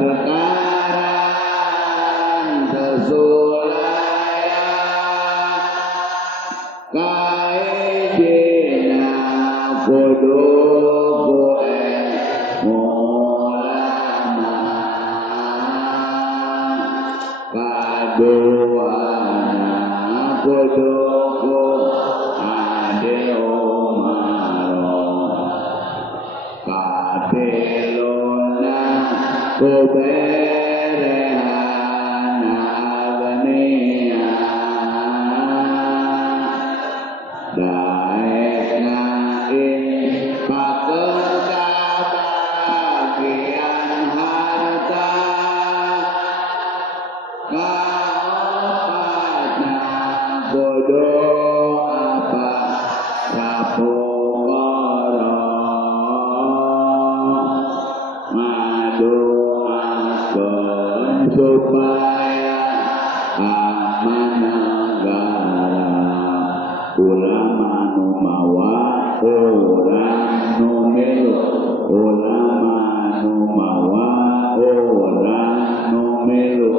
perkaran sesulaya kaidina kudu koe mulama kaduana kudu ade umaro kadelona kuberehan agnia daekna in pakebagian harta kaopatna bodo apa rapokoro ngadoakeun supaya aman negara ulama nu mawa orang nu milu ulama nu mawa orang nu milu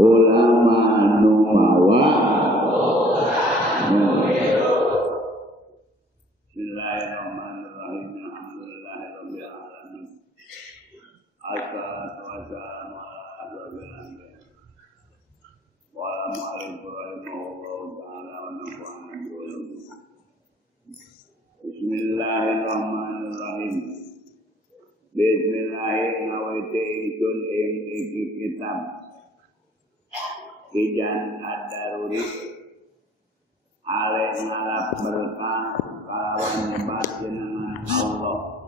ulama nu mawa Bismillahirrahmanirrahim alhamdulillahirabbil alamin assalatu wassalamu ala asyrofil anbiya wa ala alihi rahimahullahu ta'ala wa nafa'ana bihi. Bismillahirrahmanirrahim. Bismillahirrahmanirrahim ngawiti ingsun ing iki kitab Ijan ad-daruri alih ngalap berkah kalawan nyebat jenengan Allah.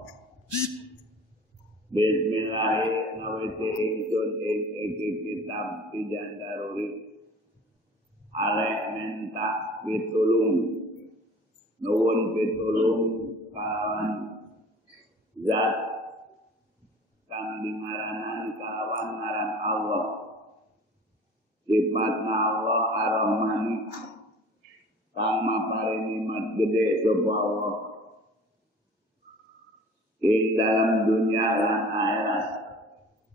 Bismillahirrahmanirrahim ngawiti ingsun ing iki kitab Ijan daruri alih minta pitulung nuwun pitulung kalawan zat kang dimaranan kalawan ngaran Allah. Sifatna Allah ar-Rahmani kang mapari nikmat gede sapa Allah ing dalam dunia lan akhirat.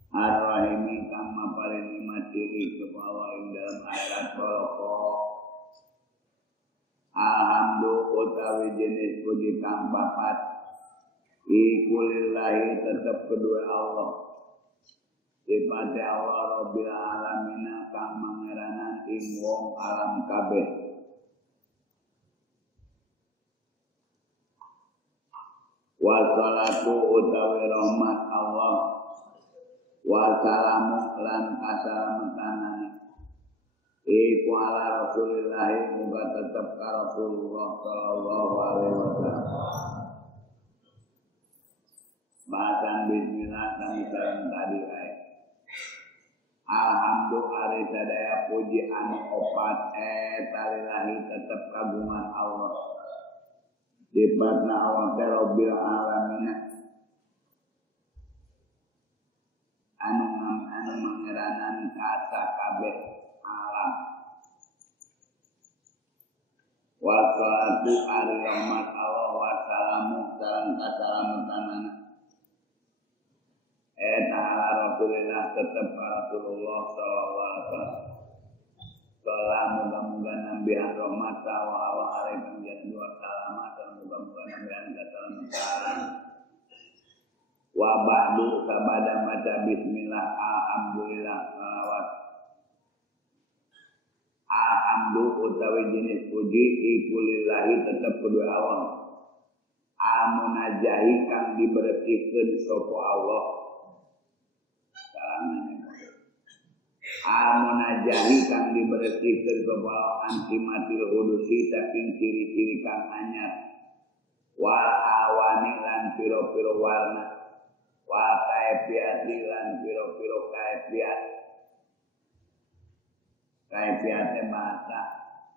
Ar-Rahimi kang mapari nikmat diri sapa Allah ing dalam akhirat pokok. Alhamdulillah utawi jenis puji kang papat iku lillahi tetep kedua Allah. Sifatnya Allah Rabbil Alamin kang mangeranan ing wong alam kabeh. Wassalatu utawi rahmat Allah wassalamu lan kasalametanan iku ala Rasulillah muga tetep ka Rasulullah sallallahu alaihi wasallam. Bahasan bismillah kami salam tadi alhamdulillah ari sadaya puji anu opat talillahi tetep kagungan Allah. Sifatna Allah Rabbil Alamin anu mangeranan kata kabeh alam. Wassalatu ari rahmat Allah wassalamu salam kasalametanana ala Rasulillah tetap Rasulullah sallallahu alaihi wasallam. Salam muga-muga nambihan rahmat wa alaikum wa salam dan muga-muga nambihan keselamatan. Wa ba'du sabada maca bismillah alhamdulillah salawat. Alhamdulillah utawi jenis puji iku lillahi tetap kedua Allah. Amunajahi kang dibersihkeun sapa Allah. Amunajahi kang dibersihkeun sapa Allah antimatil hudusi saking ciri-ciri kang anyar. Wal awani lan pira-pira warna. Wa kaifiat lan pira-pira kaifiat. Kaifiatnya bahasa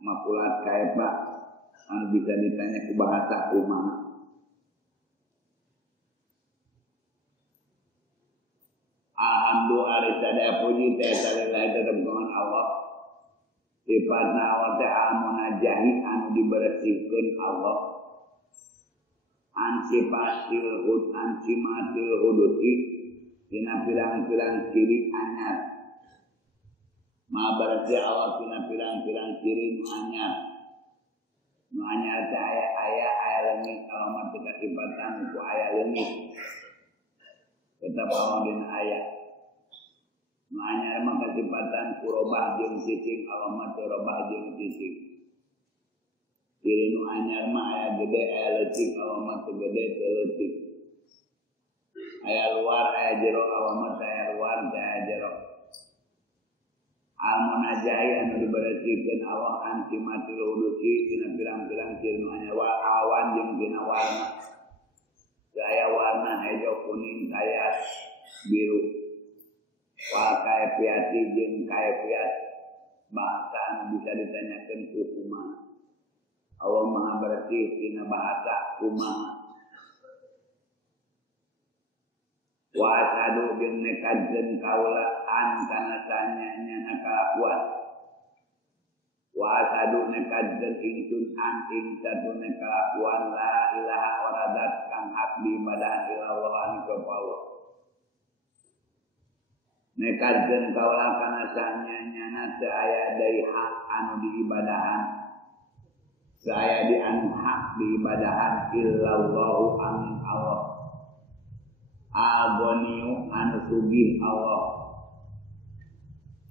makulat kaifah anu bisa ditanya ke bahasa kumaha. Alhamdulillah sadaya puji teh salilai tetep dengan Allah. Sifatna Allah teh amunajahi anu dibersihkeun Allah. Ansimatil hudusi tina pirang-pirang ciri anyar. Ma berarti Allah tina pirang-pirang ciri nu anyar. Nu anyar teh aya leungit Allah mah teu kasipatan ku aya leungit. Tetap Allah dina aya. Nu anyar mah kasipatan ku robah jeung cicing Allah mah teu robah jeung cicing. Ciri nu anyar mah aya gede aya leutik Allah mah teu gede teu leutik. Aya luar aya jero Allah mah teu aya luar teu aya jero. Al-munajahi anu diberesikeun Allah anti matil hudusi tina pirang-pirang ciri nu anyar wa awan jeung tina warna. Aya warna hejo kuning kaya biru. Wa kaifiati jeung kaifiat bahasa anu bisa ditanyakeun ku kumaha. Allah Maha bersih tina bahasa kumaha. Wa asadu jeung nekadkeun kaula an kana sanyana kalakuan. Wa asadu nekadkeun ingsun an ing satuna kalakuan la ilaha waradat kang hak diibadah illallah anu Allah. Nekadkeun kaula kana sanyana teu aya deui hak anu diibadahan. Saya di anu hak diibadahan illallahu an Allah. Agoniu anu sugih Allah.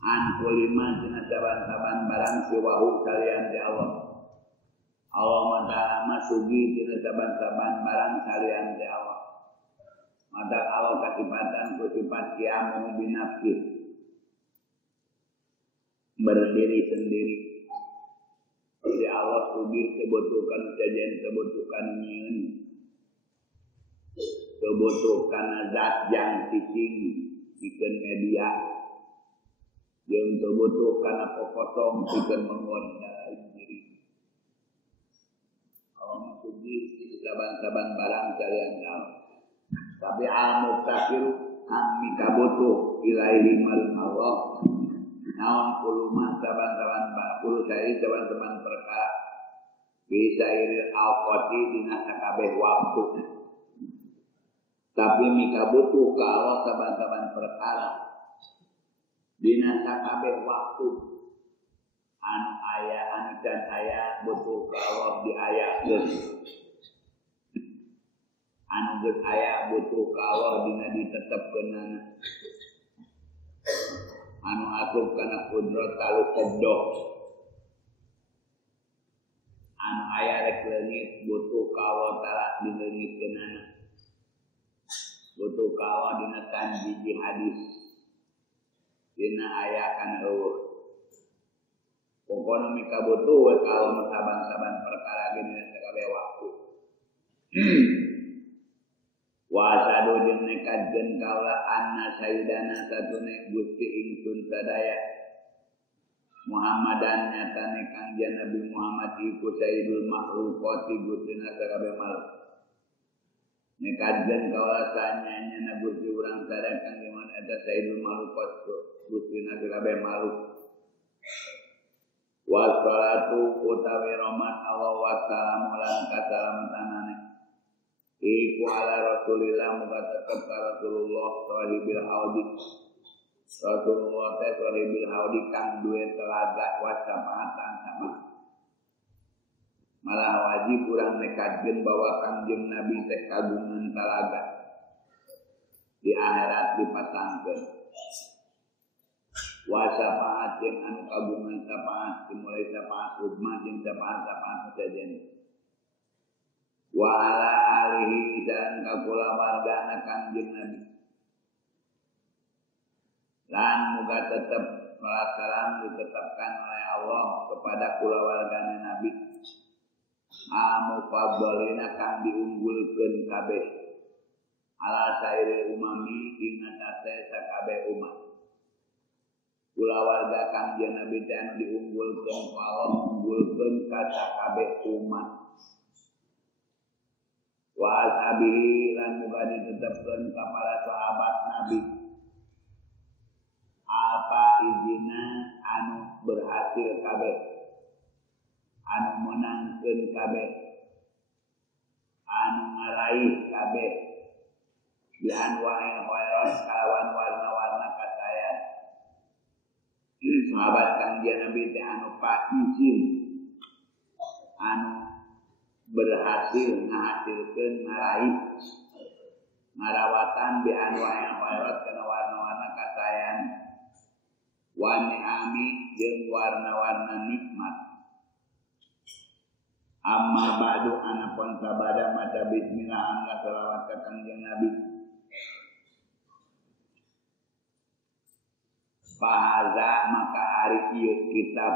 An kulima tina saban-saban barang siwahu salian ti Allah. Allah mah sugih tina saban-saban barang salian ti Allah. Mata Allah kasipatan ku sifat qiyamu binafsi. Berdiri sendiri. Jadi Allah sugih kebutuhkan sajian kebutuhkan nyieun. Kebutuhkan zat yang cicing pikeun media. Jeung kebutuhkan apa kosong pikeun mengonda diri. Allah sugih di saban-saban barang kalian tahu. Tapi al-muftaqir kami kabutuh ilaihi mal Allah. Naon kuluma saban-saban bakul sae saban-saban perkara. Bisa iril al-qati dina sakabeh waktu. Tapi mika butuh ka Allah saban-saban perkara. Dina sakabeh waktu. Anu aya anu can aya butuh ka Allah diayakeun. Anu geus aya butuh ka Allah dina ditetepkeunana. Anu asup kana kudrat kalu qobdoh. Anu aya rek leungit butuh ka Allah taala dileungitkeunana. Butuh ka Allah dina tanji hadis. Dina aya kana eueuh. Pokona mika butuh we ka Allah saban-saban perkara dina sakabeh waktu. Wa sadu jeung nekadkeun kaula anna sayyidana satune Gusti ingsun sadaya Muhammadan nyatane Kangjeng Nabi Muhammad iku sayyidul makhluqati Gustina sakabeh makhluk. Nekadkeun kaula sanyana Gusti urang sadaya Kangjeng eta sayyidul makhluqat Gustina sakabeh makhluk. Wassalatu utawi rahmat Allah wassalamu lan kasalametanane iku ala Rasulillah muga tetep ka Rasulullah sahibil haudi. Rasulullah teh sahibil haudi kang duwe telaga wasapaatan sama. Malah wajib urang nekadkeun bahwa Kangjeng Nabi teh kagungan telaga. Di akhirat dipasangkeun. Wasapaat jeung anu kagungan sapaat dimulai sapaat umat jeung sapaat sajen. Wa ala alihi dan kakulawargana Kangjeng Nabi. Dan muga tetap salam ditetapkan oleh Allah kepada kulawargana Nabi. Mufaddalina kang diunggulkeun kabeh. Ala sairil umami ing atase sakabeh umat. Kulawarga Kangjeng Nabi teh anu diunggulkeun ku Allah unggulkeun ka sakabeh umat. Wa ashabihi lan muga ditetepkeun ka para sahabat Nabi. Apa izina anu berhasil kabeh. Anu menangkeun kabeh. Anu ngaraih kabeh. bian wa'il khairat kalawan warna-warna kasayan. Sahabat kanjeng Nabi teh anu izin anu berhasil ngahasilkeun ngaraih ngarawatan bian wa'il khairat kana warna-warna kasayan. Wa ni'ami jeung warna-warna nikmat. Amma ba'du anapun sabada maca bismillah angga selawat ka kanjeng Nabi. Fahaza maka ari ieu kitab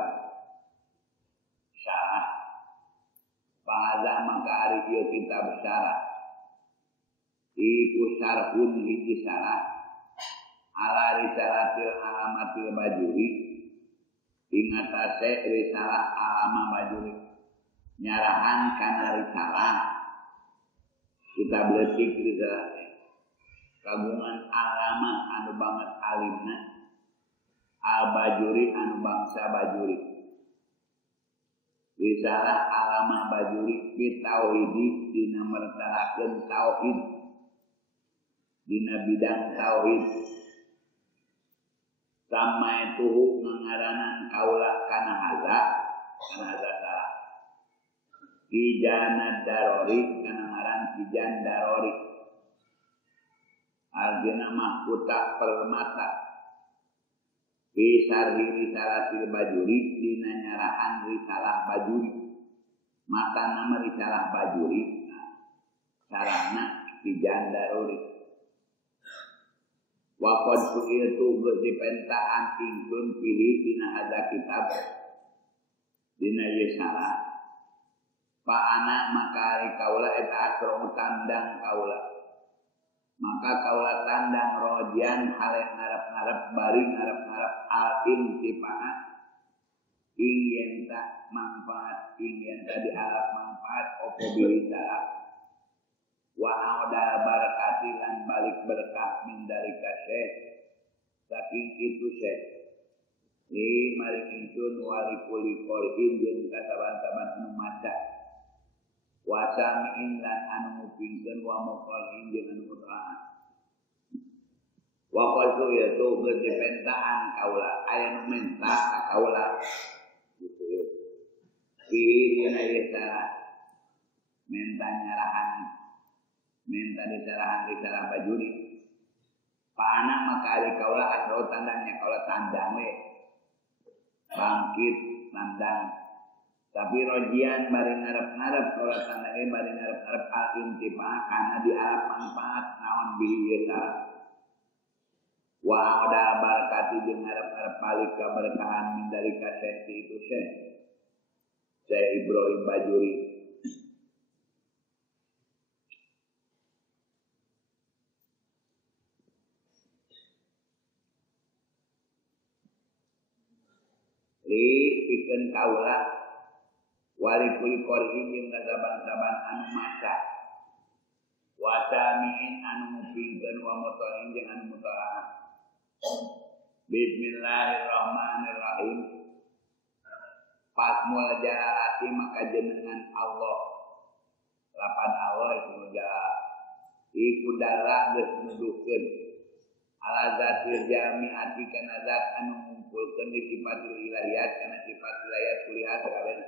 syarah. Fahaza maka ari ieu kitab syarah. Iku syarhun hiji syarah ala risalatil alamatil bajuri ingatase risalah alama bajuri nyarahan kana risalah kita beletik risalah kagungan alama anu banget alimna al bajuri anu bangsa bajuri risalah alama bajuri bitauhidi dina mertalakeun tauhid dina bidang tauhid sama itu ngaranan kaula kana haza salah Kijana darori kana ngaran kijan darori arjana mahkuta permata bisari risalatil bajuri dina nyarahan risalah bajuri mata nama risalah bajuri sarana kijan darori waqad su'iltu berdipentaan ingsun pilih dina hadza kitab dina yesara fa ana maka ari kaula eta asro tandang kaula maka kaula tandang rojian hale ngarep-ngarep bari ngarep-ngarep al intifaat ing tak manfaat ing tadi alat manfaat opo bilisara wa auda barakati lan balik berkah min dari kasih saking itu syekh li mari ingsun wali kuli qolin jeung kasaban-saban anu maca wa samiin lan anu ngupingkeun wa muqallin jeung anu mutaah wa qalsu ya tu berdepentaan kaula aya nu menta kaula gitu ya dina yesara menta nyarahan minta disarahan risalah bajuri paana maka ari kaula asro tandangnya kaula tandang we bangkit tandang tapi rojian bari ngarep-ngarep kaula tandang bari ngarep-ngarep al intifa kana di arah manfaat naon bihiya wa ada barakati jeung ngarep-ngarep balik keberkahan dari kasih itu Syekh Ibrahim Bajuri li pikeun kaula wali kuli qolin jeung kasaban-saban anu maca wa samiin anu ngupingkeun wa muta'in jeung anu muta'ah bismillahirrahmanirrahim Pasmul jalaalati maka jenengan Allah lapan Allah itu jalal iku dalla geus nuduhkeun ala zatil jami'ati kana zat anu ngumpulkeun di sifatul ilahiyat kana sifat ilahiyat kulihat kabeh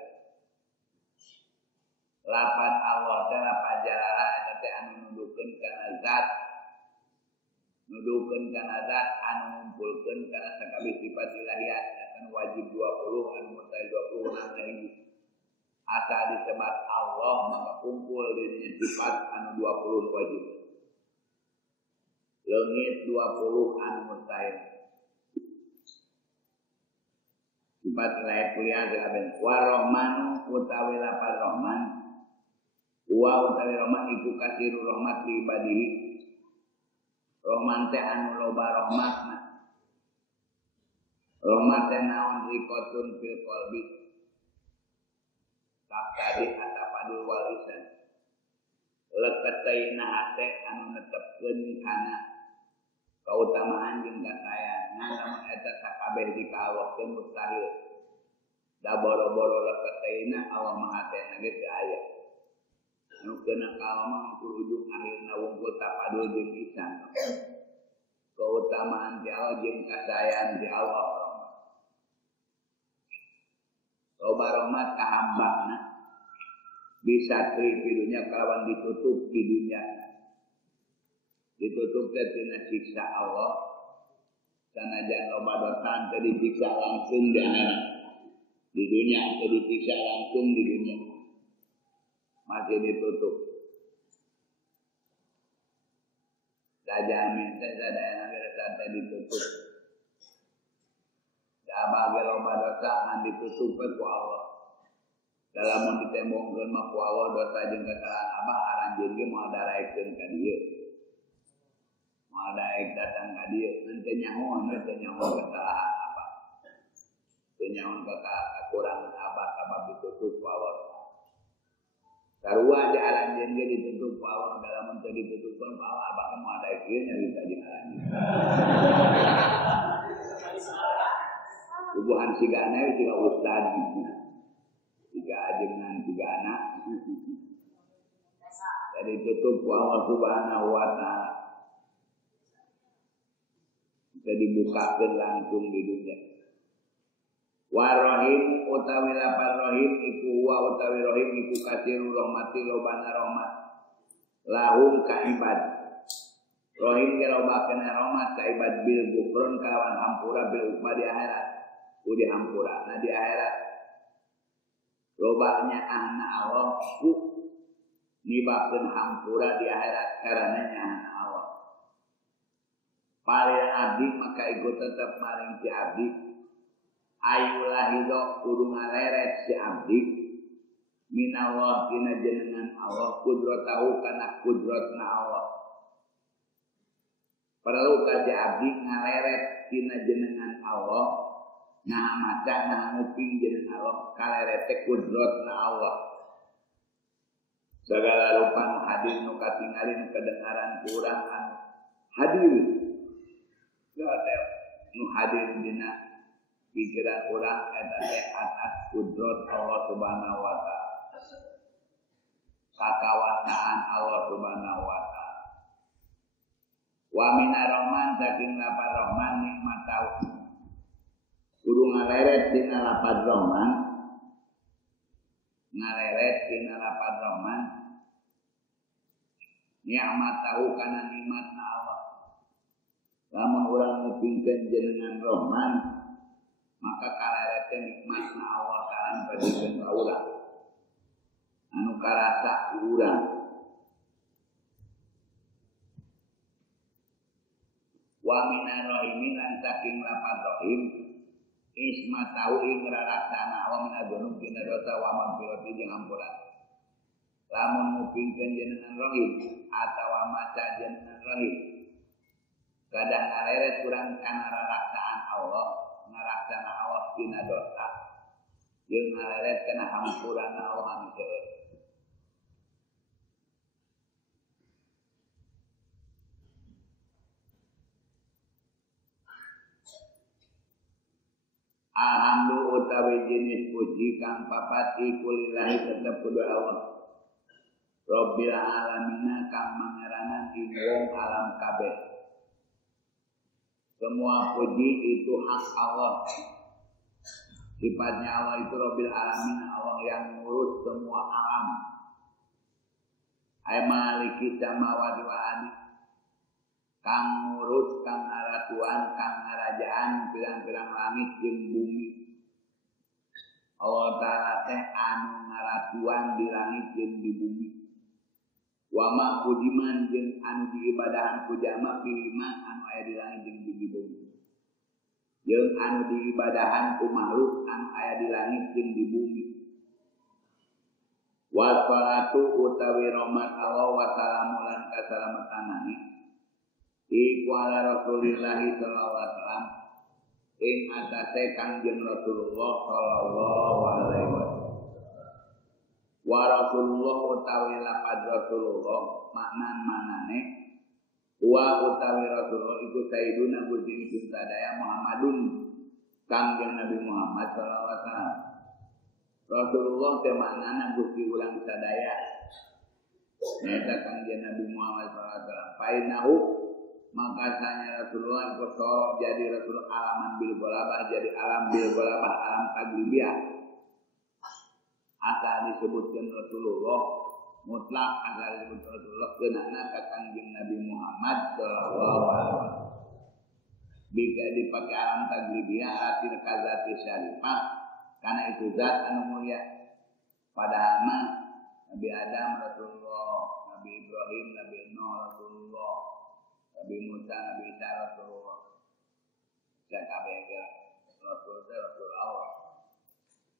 lapan Allah teh lapan jalala eta teh anu nuduhkeun kana zat anu ngumpulkeun kana sakabeh sifat ilahiyat anu wajib 20 anu mustahil 20 anu hiji asa disebat Allah maka kumpul di sifat anu 20 wajib leungit 20 anu mustahil sifat ilahiyat kuliah kabeh warahmanu utawi lapan rahman wa utawi rahman iku kasiru rahmat li ibadihi rahman teh anu loba rahmatna rahmat teh naon rikotun fil qalbi tadi atapadul walisan leketeina hate anu netepkeun kana kautamaan jeung kasayangan lamun eta sakabeh dikaawahkeun mustahil da boro-boro leketeina Allah maha teh ge teu aya Nu kena kalama ujung akhirna wungkul tapadul jeung isan. Keutamaan ti Allah jeung kasayaan ti Allah. Loba rahmat ka hambana bisa tri di dunia kalawan ditutup di dunia. Ditutup tina siksa Allah. Sanajan loba dosa teu disiksa langsung di akhirat. Di dunia teu disiksa langsung di dunia. Masih ditutup. Dajamin teh sadayana geus ditutup. Da bage loba dosa ngan ditutup ku Allah. Dalam ditembongkeun mah ku Allah dosa jeung kesalahan abah aranjeun ge moal daraekeun ka dieu. Moal daek datang ka dieu ngan teu nyaho kesalahan abah. Teu nyaho kekurangan abah sabab ditutup ku Allah. Sarua di aranjeun ge ditutup ku Allah dalam teu ditutupkeun ku Allah abah moal daekeun nyarita jeung aranjeun. Hubungan sigana itu juga ustad tiga ajengan tiga anak jadi tutup Allah subhanahu wa ta'ala bisa dibukakan langsung di dunia. Warahim utawi lapar rahim iku wa utawi rahim iku kasiru rahmati lobana rahmat lahum kaibad rahim keloba kena rahmat kaibad bil gufron kalawan hampura bil ukma di akhirat. Udi hampura, nah di akhirat lobanya anak Allah ku nibakeun hampura di akhirat karenanya anak Allah. Paling abdi maka ikut tetap maring si abdi. Ayulah hidup kudu ngaleret si abdi. Minallah tina jenengan Allah kudrot tahu kana kudrotna Allah. Perlu ka si abdi ngaleret tina jenengan Allah. Nah maca nah nguping jeneng Allah kalerete kudrotna Allah. Segala rupa hadir nu katingalin kedengaran kurang anu hadir. Gadel nu hadir dina pikiran urang eta teh atas kudrot Allah Subhanahu wa taala. Kakawasaan Allah Subhanahu wa taala. Wa minar rahman saking lapar rahman nikmat tauhid. Kudu ngaleret tina lapad rahman. Ngaleret tina lapad rahman. Nikmat tahu kana nikmatna Allah. Lamun urang ngupingkeun jenengan rahman, maka kaleret teh nikmatna Allah karan padikeun ka urang. Anu karasa urang. Wa minar rahimi lan saking lapad rahim. Isma tahu ing raraksana wa mina gunung tina dosa wa maghfirati jeung ampunan. Lamun ngupingkeun jenengan rahim atawa maca jenengan rahim. Kadang ngaleret urang kana raraksaan Allah, ngaraksana Allah tina dosa. Jeung ngaleret kana ampunan Allah anu seueur. Alhamdulillah utawi jenis puji kang papati kulillahi tetep kudu Allah. Rabbil alamin kang mangeranan wong alam kabeh. Semua puji itu hak Allah. Sifatnya Allah itu Rabbil alamin, Allah yang ngurus semua alam. Ay maliki samawati wal ardi. Kang ngurus, kang ngaratuan, kang ngarajaan pirang-pirang langit jeung bumi. Allah Ta'ala teh anu ngaratuan di langit jeung di bumi. Wa ma kudiman jeung anu diibadahan ku jama pilima anu aya di langit jeung di bumi. Jeung anu diibadahan ku makhluk anu aya di langit jeung di bumi. Wa salatu utawi rahmat Allah wa salamu lan kasalamatanani iku ala Rasulillah sallallahu alaihi wasallam ing atase Kangjeng Rasulullah sallallahu alaihi wasallam. Wa Rasulullah utawi lapad Rasulullah maknan manane wa utawi Rasulullah itu sayyiduna gusti ibun sadaya Muhammadun Kangjeng Nabi Muhammad sallallahu alaihi wasallam. Rasulullah teh maknana gusti ulang sadaya Nyata kanjeng Nabi Muhammad SAW. Fainahu maka sanya Rasulullah kosoro jadi Rasul alaman bil golabah jadi alam bil golabah alam taglibiyah. Asal disebutkan Rasulullah mutlak asal disebut Rasulullah kenana ka kanjeng Nabi Muhammad sallallahu alaihi wasallam. Bika dipakai alam taglibiyah arti kazati syarifah karena itu zat anu mulia. Padahal mah Nabi Adam Rasulullah, Nabi Ibrahim, Nabi Nuh Rasulullah, Nabi Musa, Nabi Isa Rasulullah. Saya kabeh Rasul Allah.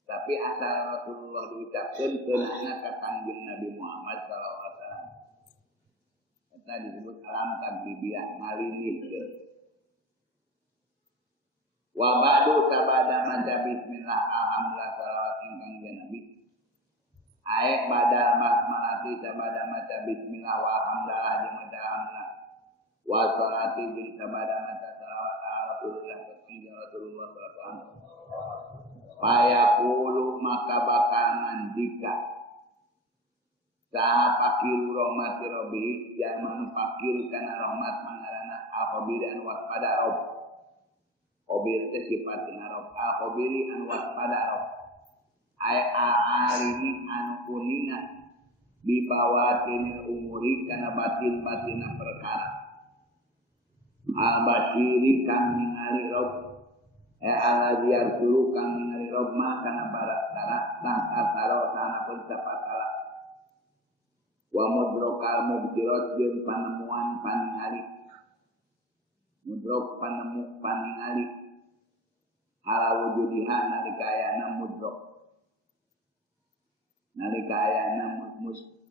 Tapi asal Rasulullah diucapkan kenana ka kanjeng Nabi Muhammad sallallahu alaihi wasallam. Kita disebut alam taglibiyah malilih. Wa ba'du sabada maca bismillah alhamdulillah salawat ingkang Nabi. Aek bada basmalati sabada maca bismillah wa alhamdulillah jeung maca alhamdulillah. Wa salati jeung sabada maca salawat Rasulullah sallallahu alaihi wasallam. Fayaqulu maka bakal mandika saha pakiru rahmati rabbi jangan pakir kana rahmat mangarana al-khabiran waspada rabb khabir teh sifatna rabb al-khabiran waspada rabb ay alimi anu kuningan bibawatin umuri kana batin-batina perkara al-basiri kang ningali rabb ala biar dulu kang ningali Roma kana baratara tangka taro sana pun sapatala wa mudrokal mubdirat jeung panemuan paningali mudrok panemu paningali ala wujudiha nalika ayana mudrok nalika ayana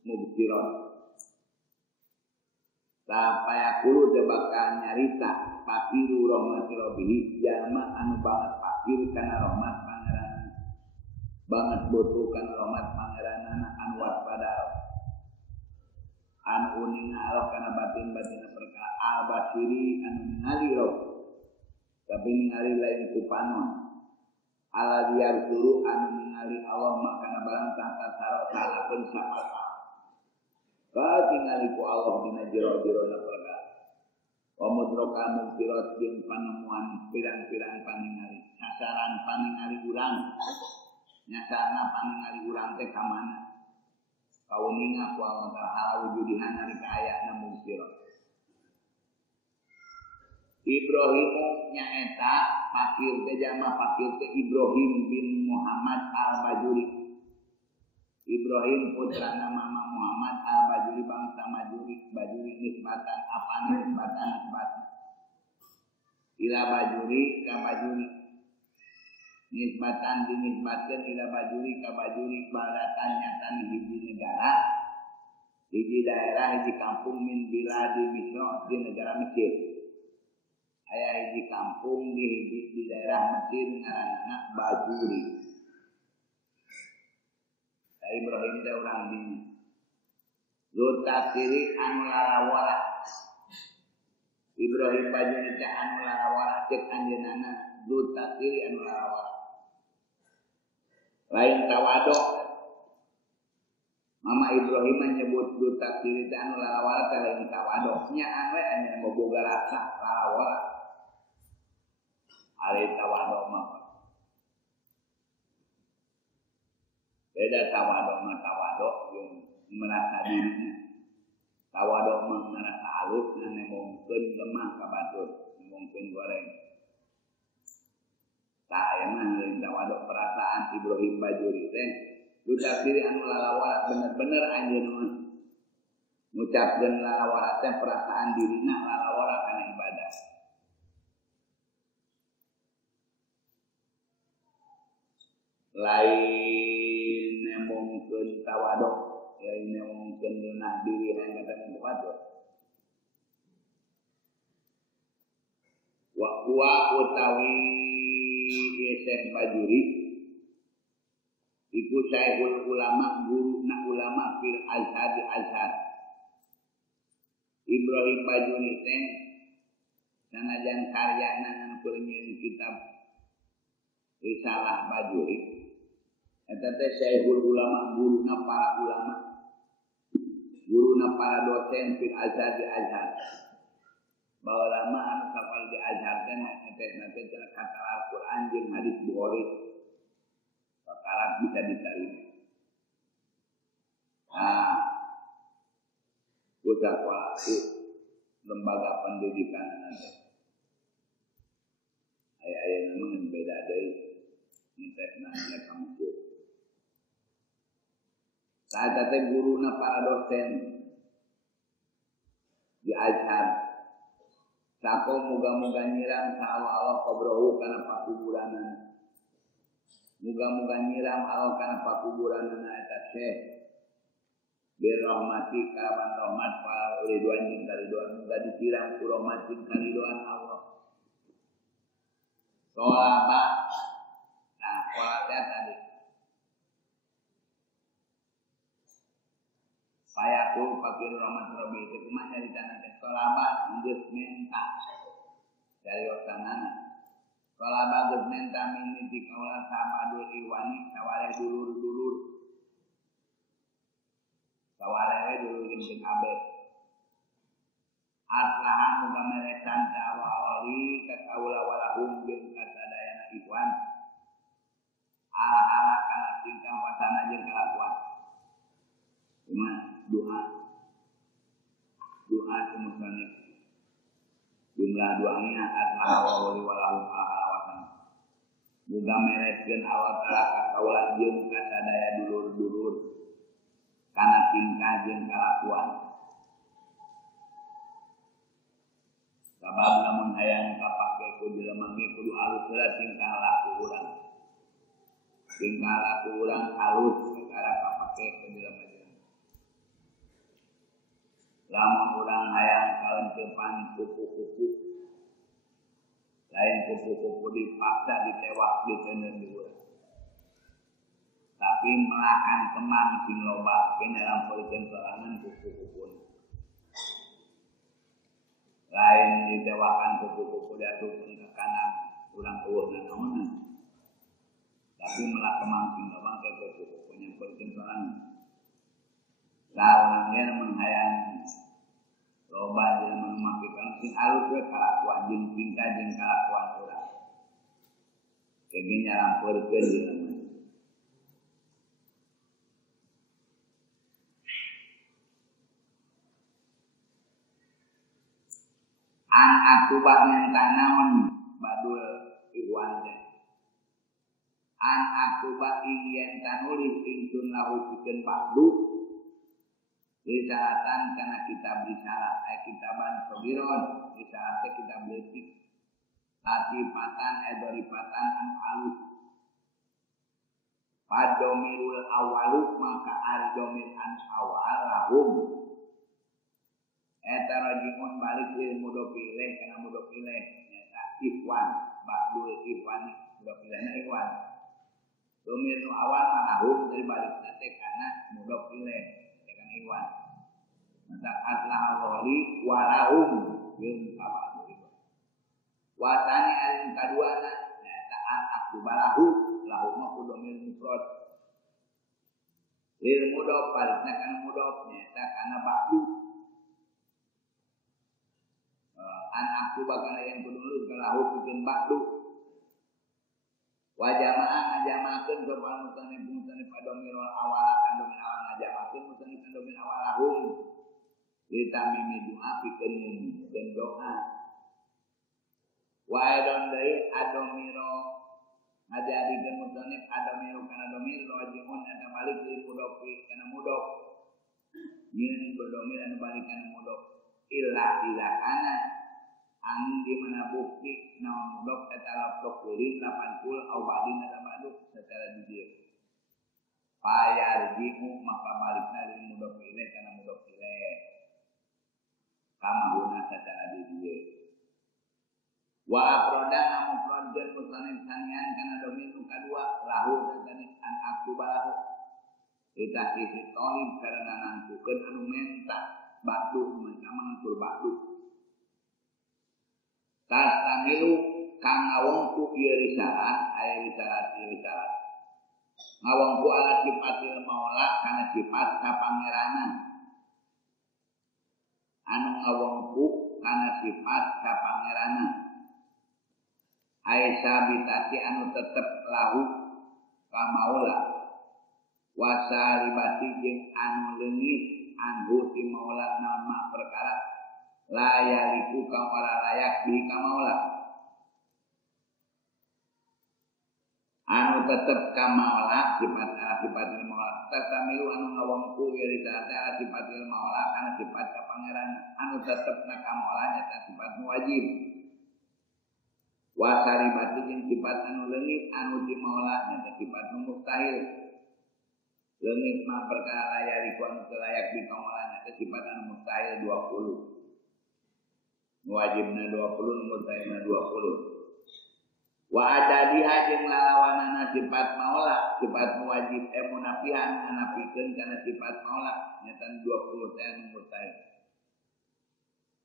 mubdirat sampai aku bakal nyarita pakiru rahmati rabbihi jalma anu banget pakir kana rahmat pangeran banget butuh kana rahmat pangeranana anu waspada anu uninga Allah kana batin-batin perkara al-basiri anu ningali roh tapi ningali lain ku panon ala diar suruh anu ningali Allah makana barang tangka sarau salakeun sapata ka tingali ku Allah dina jero-jerona perkara wa mudroka mubtirat jeung panemuan pirang-pirang paningali sasaran paningali urang nyasarna paningali urang teh ka mana kauninga ku Allah taala wujudihan nalika ayatna mubtirat Ibrahim nyaeta fakir teh jama fakir teh Ibrahim bin Muhammad al-Bajuri Ibrahim putra nama Muhammad al-Bajuri bangsa Bajuri nisbatan apa nisbatan ila Bajuri ka Bajuri nisbatan dinisbatkeun ila Bajuri ka Bajuri balatan nyatan hiji negara hiji daerah hiji kampung min biladi Misra di negara Mesir aya hiji kampung di daerah Mesir ngaranna Bajuri Ibrahim teh urang dinya. Lutasiri anu larawara. Ibrahim Bajuri teh anu larawara cek anjeunana lutasiri anu larawara. Lain tawadok. Mama Ibrahim menyebut lutasiri teh anu larawara teh lain tawadoknya anu anya boboga rasa larawara. Ari tawadok mah beda tawadok yang merasa dirinya tawadok merasa halus dan mungkin lemah ke batur mungkin goreng tak emang lain tawadok perasaan Ibrahim Bajuri teh ucap diri anu lalawara bener-bener anjeun ngucapkeun lalawara teh perasaan dirina lalawara kana ibadah lain mungkin tawadok lain mungkin renah diri hanya kata tawadok wa utawi Syekh Bajuri iku syekhul ulama guru na ulama fil azhar Ibrahim Bajuri teh sanajan karyana ngan pernyeun kitab Risalah Bajuri eta teh syekhul ulama guruna para ulama guruna para dosen fil azhar di azhar. Bahwa lama anu kapal di azhar teh nanti kata Al-Qur'an jeung hadis Bukhari. Perkara bisa diterima. Nah, udah kualitas lembaga pendidikan nanti. Ayah-ayah memang beda dari ngeteknanya kamu tuh. Saat teh guruna para dosen di azhar. Sako muga-muga nyiram sa Allah kabrohu kana pakuburanan. Muga-muga nyiram Allah kana pakuburanan eta Syekh. Birrahmati kalawan rahmat para ridwan jeung kariduan muga disiram ku rahmat jeung kariduan Allah. Soalaba. Nah, soalnya tadi. Sayakul fakir rahmat rabbi itu cuma dari tanah solaba geus menta dari osanana solaba geus menta miniti kaula samadul iwani saware dulur-dulur saware dulur jeung kabeh aslaha muga meresan ka awali ka kaula walahum jeung kasadayana ikhwan ala kana tingkah wasana jeung kalakuan cuma doa semuanya jumlah doanya Allah wallahu a'lam. Muga mereskeun Allah taala ka kaula jeung ka sadaya dulur-dulur kana tingkah jeung kalakuan. Sabab lamun hayang kapake ku jelema ge kudu alus heula tingkah laku urang. Tingkah laku urang alus perkara kapake ku jelema. Lamun urang hayang kalentepan kupu-kupu lain kupu-kupu dipaksa ditewak diteuneur di urang tapi melakan kemang sing loba ke dalam perikeun sorangan kupu-kupu lain ditewakan kupu-kupu diatukeun ke kanan urang eueuh naon tapi melah kemang sing loba ke kupu-kupu nya perikeun sorangan lawan dia menghayang loba jeung memakikan sing alus we kalakuan jeung tingkah jeung kalakuan urang. Kege nyarampeurkeun jelema. An akubah nyanta naon badul ikhwan teh. An akubah ing tanulis ingsun lahu pikeun badu risalatan kana kitab risalah kitaban sobiron risalah kitab letik latifatan edoripatan an alus padomirul awalu maka ardomir an awal lahum eta rajimun balik lil mudofileh kana mudofileh nyata ikhwan ba'dul ikhwan mudofilehna ikhwan domir nu awal lahum dari balik nate kana mudofileh iwan maka aslah wali warahum yung kapal wasani alin kaduana taat aku balahu lahu makudomil mufrad lil mudof balikna kan mudof nyata kana ba'du an aku bakal yang kudu lahu bikin ba'du wa jamaah ngajamakeun sapa mutanib padomirul awal kan domir awal ngajamakeun mutanib domir awal lahum litamimi doa pikeun dan doa wa aidon deui adomiro ngajadikeun mutanib adomiro kana domir rajiun eta balik lil mudofi kana mudhof yen berdomir anu balik kana mudhof illa kana angin di mana bukti naon mudhof eta laptok kulit 80 au badin eta baduk secara dijieun payarjimu maka balikna lil mudhof ilaih kana mudhof ilaih kama guna secara dijieun wa afroda mufradun musanif sanian kana domir nu kadua lahu dan an aktubalahu kita isi tolib karena nangkukeun anu menta batu macam ngangkul batu tastamilu kang ngawongku ieu risalah aya risalah ngawongku ala sifatil maula kana sifat kapangeranan anu ngawengku kana sifat ka pangerana Aisyah bitati anu tetep lahu ka maula wasalibati jeung anu leungit anggo ti maula nama perkara layaliku ka ora layak bi ka maula anu tetep ka maula sifat maula tasamilu anu ngawengku yari data sifat maula kana sifat ka pangeran anu tetep na ka maula nyata sifat wajib wasalibati jeung sifat anu leungit anu ti maula nyata sifat mustahil leungit mah perkara layaliku anu layak bi ka maula nyata sifat anu mustahil 20 wajibna 20 mustahilna 20 wa ada dihajeng lalawanana sifat maula sifat wajib munafihan nganapikeun kana sifat maula nyatan 20 teh mustahil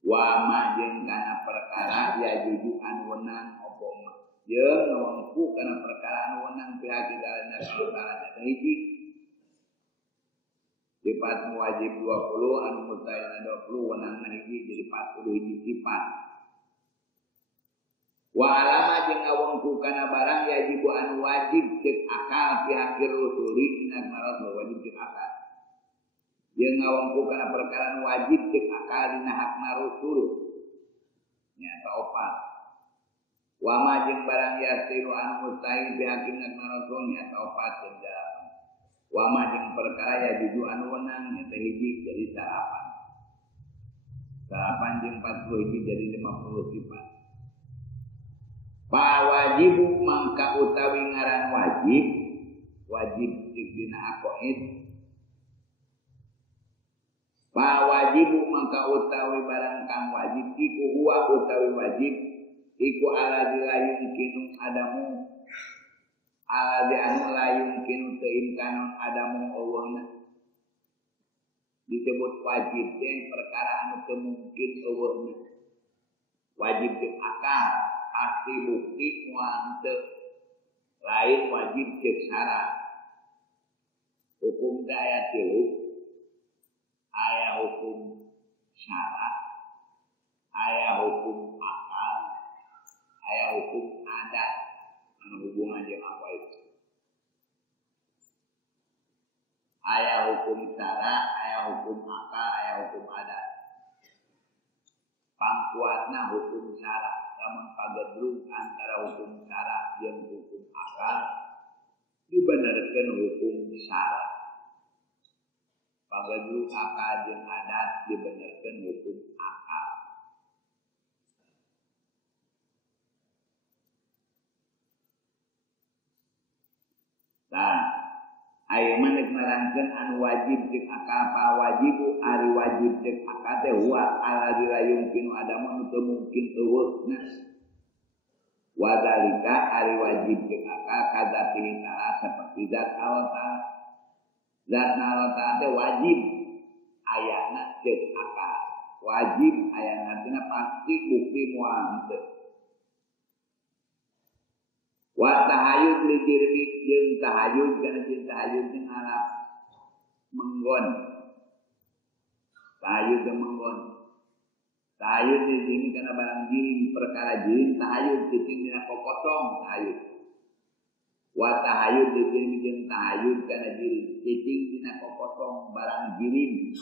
wa ma jeung kana perkara ya juju anu wenang apa mah jeung ngawengku kana perkara anu wenang pihak dalana kana teh hiji sifat wajib 20 anu mustahilna 20 wenangna hiji jadi 40 hiji sifat wa alama jeung ngawengku kana barang yajibu anu wajib cek akal pihak rusuli inna rasul wajib cek akal jeung ngawengku kana perkara anu wajib cek akal dina hakna rasul nyata opat wa ma jeung barang yasiru anu mustahil pihak inna rasul nyata opat jeung wa ma jeung perkara yajibu anu wenang nyata hiji jadi salapan jeung 40 hiji jadi 50 sifat pa wajibu mangka utawi ngaran wajib dina aqaid pa wajibu mangka utawi barang kang wajib iku huwa utawi wajib iku ala dilayung kinu adamu ala di anu layung kinu teimkanon adamu Allahna disebut wajib teh perkara anu teu mungkin Allahna wajib jeung akal pasti bukti muantep lain wajib cek syarat hukum daya tilu ayah hukum syarat ayah hukum akal ayah hukum adat anu hubungan jeung apa itu ayah hukum syarat ayah hukum akal ayah hukum adat pangkuatna hukum syarat lamun pagadrung antara hukum syarat jeung hukum akal dibenarkeun hukum syarat pagadrung akal jeung adat dibenarkeun hukum akal dan aya maneh nerangkeun anu wajib jeung akal pa wajibu ari wajib jeung akal teh wa ala dilayung kinu adamu teu mungkin eueuna wa zalika ari wajib jeung akal kadzati ta'ala saperti zat Allah ta'ala zat Allah ta'ala teh wajib ayana jeung akal wajib ayana tina pasti bukti moal teu wa tahayud li jirmi jeung tahayud kana jeung tahayud jeung alap menggon tahayud jeung menggon tahayud di sini kana barang jirim perkara jirim tahayud cicing dina kokosong tahayud wa tahayud di sini jeung tahayud kana jirim cicing dina kokosong barang jirim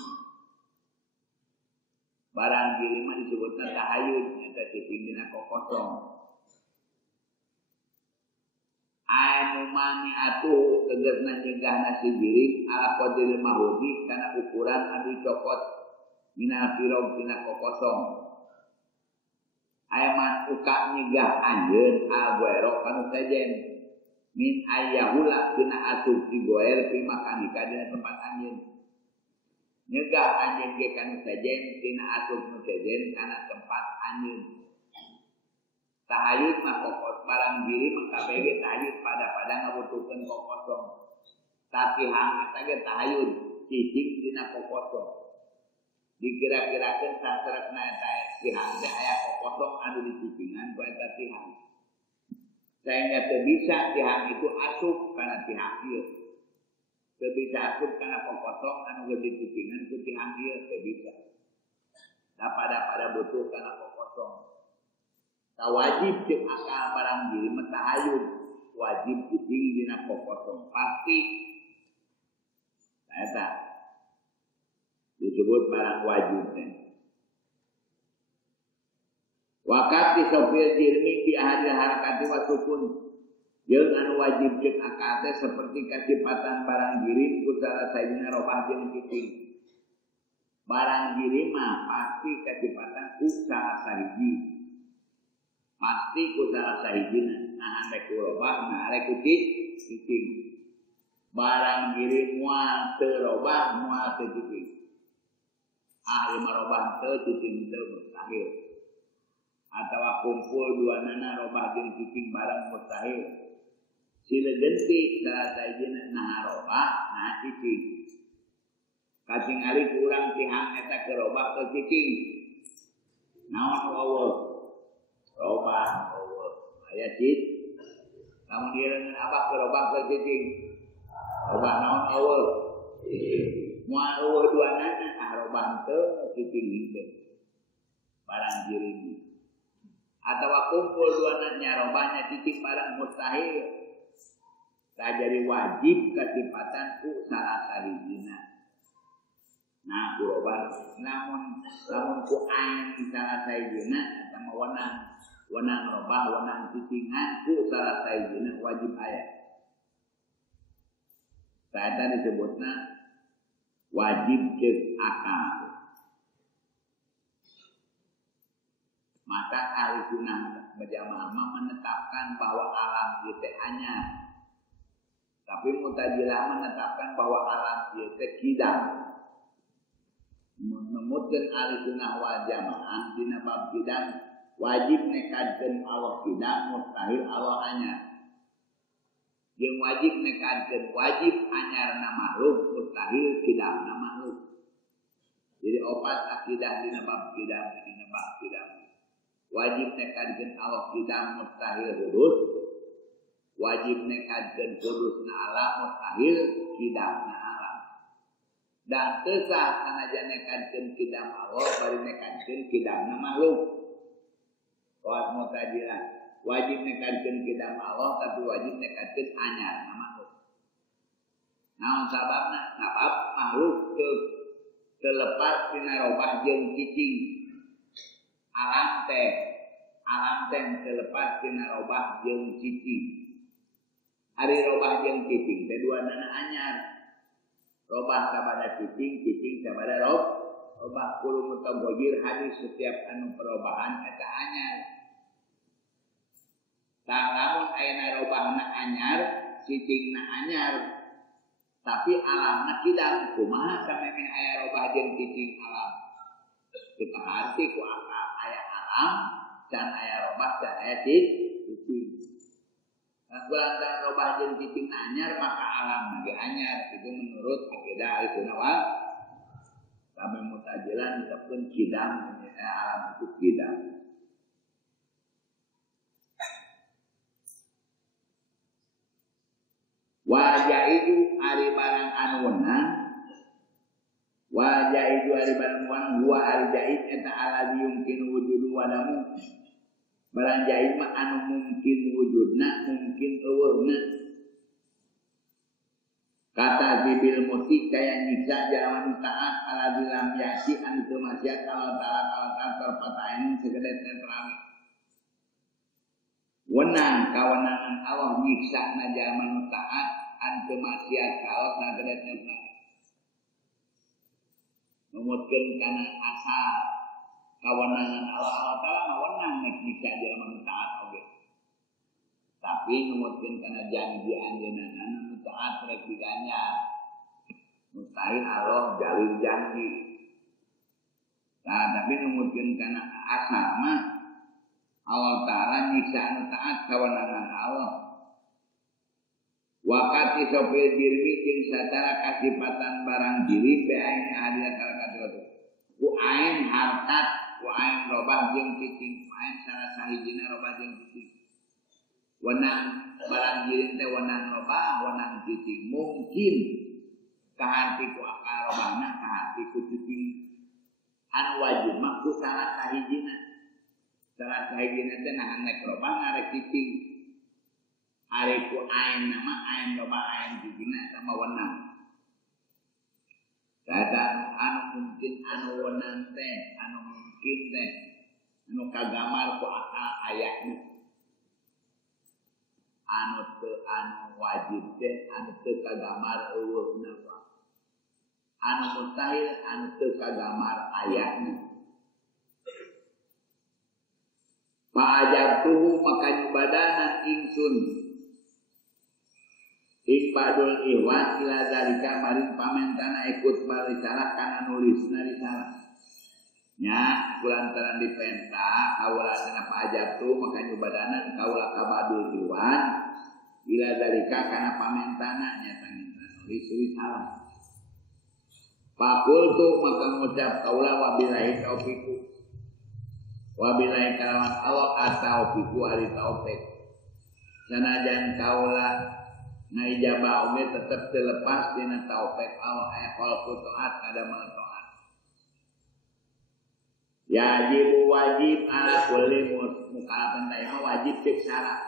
mah disebutna tahayud eta cicing dina kokosong anu mani atuh tegasna nyegahna si jirim ala qadiril mahudi kana ukuran anu cokot minal firog tina kokosong ayaman uka nyegah anjeun algoero kanu sejen min ayahula tina asup di goer fi makanika dina tempat anjeun nyegah anjeun ge kanu sejen tina asup nu sejen kana tempat anjeun tahayud mah kokos barang diri mengkabege tahayud pada ngabutuhkeun kokosong tapi hang eta ge tahayud cicing dina kokosong dikira-kirakeun sasresna eta tihang teh aya kokosong anu dicicingan ku eta tihang sehingga teu bisa tihang itu asup kana tihang ieu teu bisa asup kana kokosong anu geus dicicingan ku tihang ieu teu bisa pada butuh karena kosong. Tak wajib cek akal barang diri mentahayun, wajib kucing dina kosong pasti. Eta disebut barang wajib. Wakati sopir jirmi di ahadil harakati wasukun jeung anu wajib cek akal teh seperti kasipatan barang diri kusara sayyidina robah jeung cicing. Barang diri mah pasti kasipatan kusara sahiji. Pasti kusara sahijina. Nah arek robah, nah arek cicing. Barang diri moal teu robah, moal teu cicing. Ah ieu mah robah teu cicing teu mustahil. Atawa kumpul dua nana robah jeung cicing barang mustahil. Sila genti salah sajina nah robah nah cicing. Kacing ari kurang tihang eta ke robah ke cicing. Naon eueuh? Robah eueuh. Aya cit. Lamun dieureungeun abah ke robah ke cicing. Robah naon eueuh? Moal eueuh dua nana ah robah teu cicing henteu. Barang diri atau kumpul dua nanya robahnya cicing barang mustahil. Tak jadi wajib kasipatan ku salah sarijina. Nah ku robah lamun ku ain salah sarijina eta mah wenang robah wenang cicingan ku salah sarijina wajib aya. Saeta disebutna wajib cek akal. Maka ahli sunnah berjamaah menetapkan bahwa alam itu anyar. Tapi Mu'tazilah menetapkan bahwa alam itu kidam. Menurutkan ahli sunnah wal jamaah dina bab kidam wajib nekadkeun Allah kidam, mustahil Allah anyar. Yang wajib nekadkeun wajib anyarna makhluk, mustahil kidamna makhluk. Jadi opat akidah dina bab kidam. Wajib nekadkeun Allah kidam mustahil hudud. Wajib nekadkeun hududna alam mustahil kidamna alam. Dan teu sah sanajan nekadkeun kidam Allah bari nekadkeun kidamna makhluk. Wajib Mu'tazilah wajib nekadkeun kidam Allah tapi wajib nekadkeun anyarna makhluk. Naon sababna? Sabab makhluk terlepas tina robah jeung cicing. Alam teh terlepas tina robah jeung cicing. Ari robah jeung cicing teh duanana anyar. Robah sabada cicing, cicing sabada robah. Kulo mutagojir hadis setiap anu perubahan eta anyar. Tah lamun ayeuna robahna anyar, cicingna anyar, tapi alamna kidam kumaha samemeh aya robah jeung cicing alam. Kita arti ku akal aya alam dan aya robah dan aya cicing. Lantaran robah jeung cicing anyar maka alam ge anyar. Itu menurut akidah Ahlussunnah wal Jamaah. Kami Mu'tazilah disebutkeun kidam, alam itu kidam. Wajaidu ari barang anu wenang. Wajaidu ari barang wenang huwa ari jaid eta alladzi yumkinu wujudu wa damu. Barang jaid mah anu mungkin wujudna, mungkin eueuhna. Kata bibil muti kaya nyiksa jalan taat alladzi lam yasi anu teu maksiat Allah taala terpatahin segede terawih. Wenang kawenangan Allah nyiksa na jaman taat anu teu maksiat Allah sagede terawih. Numutkeun kana asal kawenangan Allah taala wenang nek nyiksa jaman taat oge. Tapi numutkeun kana janji anjeunna anu taat rek diganyar. Mustahil Allah jalur janji. Nah, tapi numutkeun kana asal mah Allah taala nyiksa anu taat kawenangan Allah. Wakati sopir dirmi jeung sacara kasipatan barang diri ain hadir kalakat itu. Ku ain harkat, ku ain robah jeung cicing, ain salah sahijina robah jeung cicing. Wenang barang diri teh wenang robah, wenang cicing. Mungkin kahati ku akal robahna, kahati ku cicing. anu wajib mah ku syarat kahijina. Syarat kahijina teh nahan rek loba ngarek cicing. Ari ku ain nama ain loba ain cicingna sama wenang. Dadang anu mungkin anu wenang teh, anu mungkin teh, anu kagamar ku akal ayatna. Anu teu anu wajib teh, anu teu kagamar eueuna wae. Anu mustahil anu teu kagamar ayatna. Fa'ajabtuhu maka nyubadanan ingsun Iqbadul ihwan ila zalika maring pamentana ikut barisalah kana nulisna risalah. Nya kulantaran dipenta kaula kana fa'ajabtu maka nyubadanan kaula kabadul ihwan ila zalika kana pamentana nya tangina nulis risalah. Fakultu maka ngucap kaula wabillahi taufiqu. Wabillahi kalawan Allah at-taufiqu ari taufik. Sanajan kaula na ijabah umir tetap terlepas dina taufik Allah ayakol taat kada taat. Yajib wajib ala kulli mukallafin daima wajib cek syarat.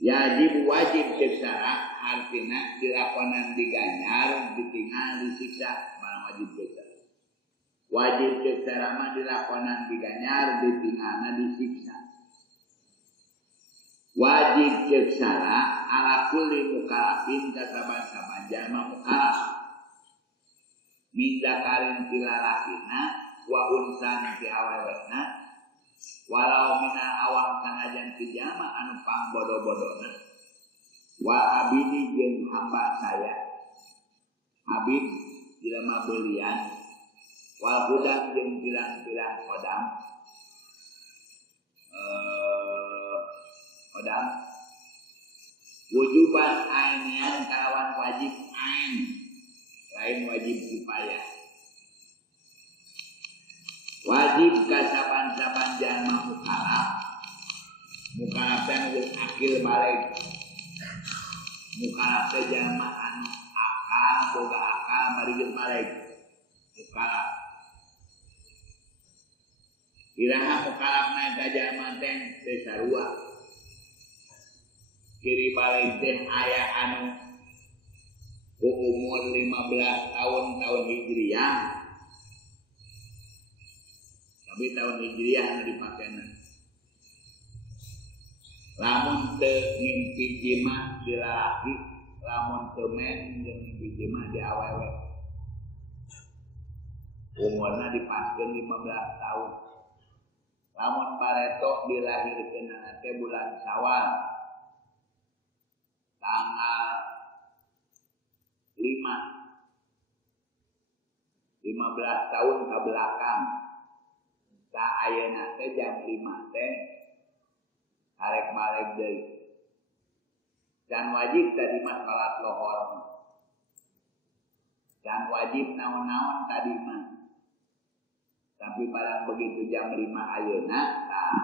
Yajib wajib cek syarat artina dilakonan diganyar ditinggal disiksa barang wajib cek syarat. Wajib cek syarat mah dilakonan diganyar ditinggalna disiksa. Wajib cek syarat ala kulli mukallafin kasaban-saban jalma mukallaf min zakarin tilalakina wa unsan ti awewena walau minal awam sanajan ti jalma anu pangbodo-bodona wa abidi jeung hamba saya abid jelema beulian wal hudam jeung pilang-pilang kodam kodam wujuban ainian kalawan wajib ain lain wajib kifayah wajib kasaban-saban jalma mukallaf teh geus akil balik mukallaf teh jalma anu akal boga akal bari geus balik mukallaf iraha mukallaf na eta jalma teh teu sarua kiri balik teh aya anu umur 15 tahun hijriah tapi tahun hijriah anu dipakena lamun teu ngimpi jima di lalaki lamun teu men jeung ngimpi jima di awewe umurna dipaskeun 15 tahun lamun pareto dilahirkeun teh bulan Syawal tanggal 15 tahun ke belakang sa ayeuna teh jam 5 teh arek balik deui dan wajib tadi mah salat lohor dan wajib naon-naon tadi mah tapi barang begitu jam 5 ayeuna tah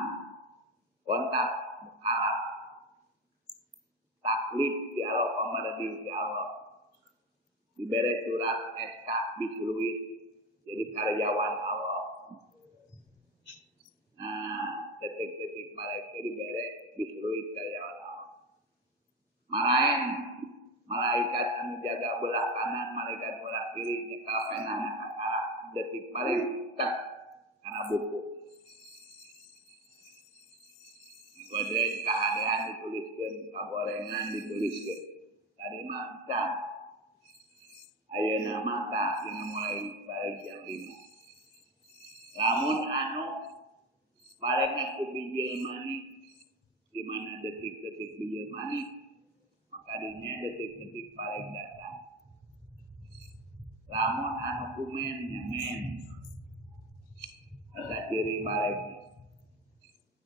kontak mukallaf taklif di Allah pemerdi di Allah diberi surat SK bisruit jadi karyawan Allah. Nah detik-detik malaikat diberi bisruit karyawan Allah. Malain malaikat anu jaga belah kanan malaikat belah kiri nyekal penana kakara detik paling tak karena buku. Godret keadaan dituliskan, kagorengan dituliskan. Tadi mah can. Ayeuna mata dina mulai balik jam 5. Lamun anu balikna ku bijil mani di mana detik-detik bijil mani maka dinya detik-detik paling datang. Lamun anu kumen nyamen asa ciri balik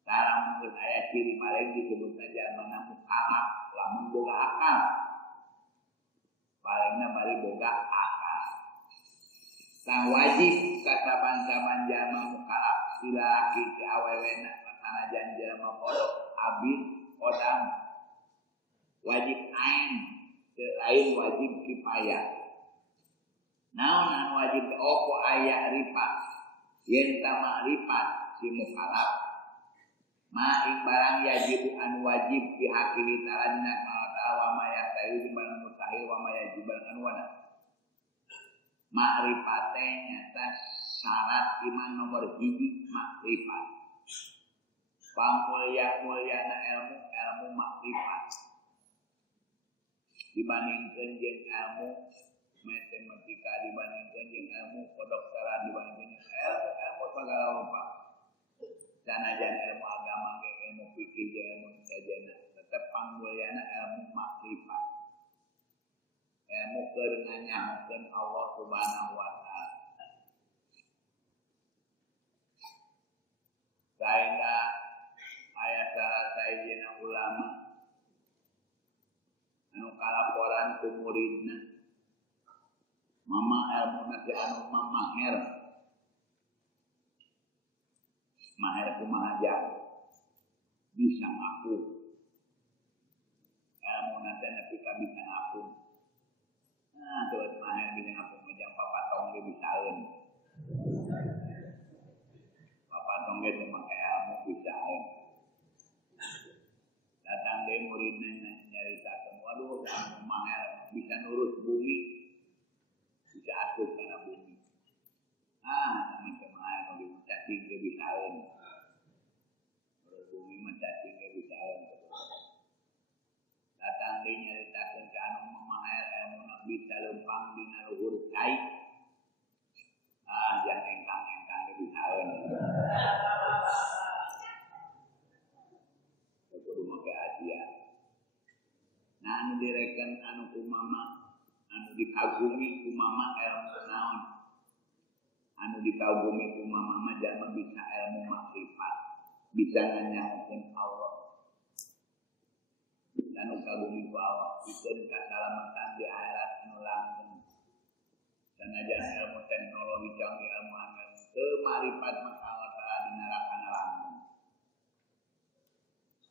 sekarang menurut ayat ciri balik disebut saja mana mukallaf lamun boga akal balikna bari boga akal sang wajib kasaban-saban jalma mukallaf sila laki ti awewena sanajan jalma bodoh abid kodam wajib ain lain wajib kifayah Naon anu wajib opo aya ripat yen ta ma'rifat si mukallaf ma ing barang yajib anu wajib dihakili talanna wa ma yastahilu barang mustahil wa ma yajib barang anu wana ma'rifate nyata syarat iman nomor 1 makrifat pamulya-mulyana ilmu makrifat dibandingkeun jeung ilmu matematika dibandingkeun jeung ilmu kedokteran dibandingkeun ilmu segala rupa sanajan ilmu agama ge ilmu fikih jeung ilmu sajana tetep pangmulyana ilmu makrifat ilmu keur nganyahokeun Allah Subhanahu wa taala sehingga aya salah saejeuna ulama anu kalaporan ku muridna mama ilmu nanti anu mamaher maher kumaha bisa ngaku ilmu nanti nepi ka bisa ngaku terus maher bisa ngaku ngejang papatong ge bisaeun papatong ge teh make ilmu bisaeun datang deh muridnya nyaritakeun waduh anu maher bisa nurus bumi bisa asup kana bumi namanya maher mobil cacing ge bisaeun nurus bumi mah cacing ge bisaeun datang deh nyaritakeun ka anu maher ilmuna bisa leumpang dina luhur cai jangan engkang-engkang ge bisaeun kudu make ajian nah anu direken anu kumama anu dikagumi kumama ilmu naon anu dikagumi kumama mah jalma bisa ilmu makrifat bisa nganyahokeun Allah anu kagumi ku Allah pikeun kasalamatan di akhirat anu langgeng sanajan ilmu teknologi canggih ilmu angel teu marifat maka Allah taala di neraka langgeng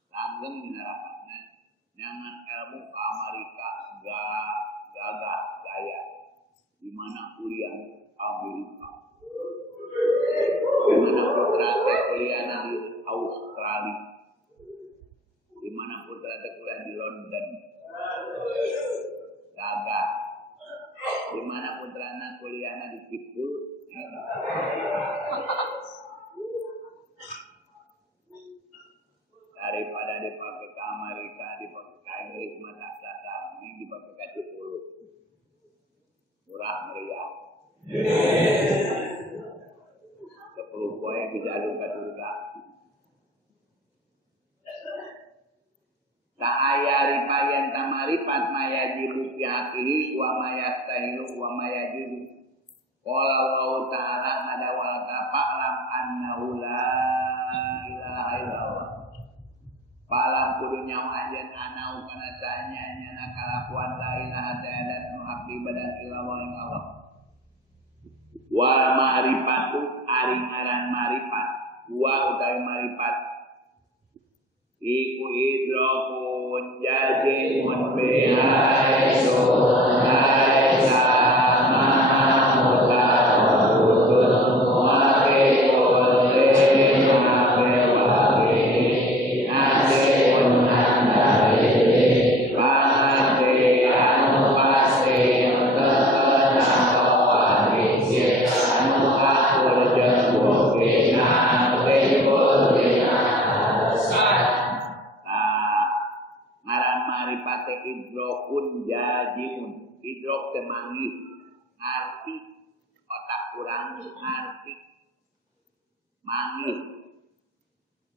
langgeng di neraka nyangan ilmu ke Amerika gagah gaya di mana kuliah Amerika di mana putra teh kuliah di Australia di mana putra teh kuliah di London gagah di mana putrana kuliah di Pittsburgh daripada dipakai ke Amerika, dipakai ke Inggris, mata sasar ini dipakai ke Jepang murah meriah 10 poin bisa luka surga tak ayah ripayan tamarifat maya jibu fihakihi wa maya stahilu wa maya jibu qala Allah ta'ala madawalaka fa'lam annahu la ilaha illallah palam kudu nyawa anjeun anau kana sanyana kalakuan la ilaha illallah nu hak ibadah illallah wa ma'rifatu ari ngaran ma'rifat wa utawi ma'rifat iku idrakun jazimun bihaisu laisa idrok temangi ngarti otak kurang ngarti mangi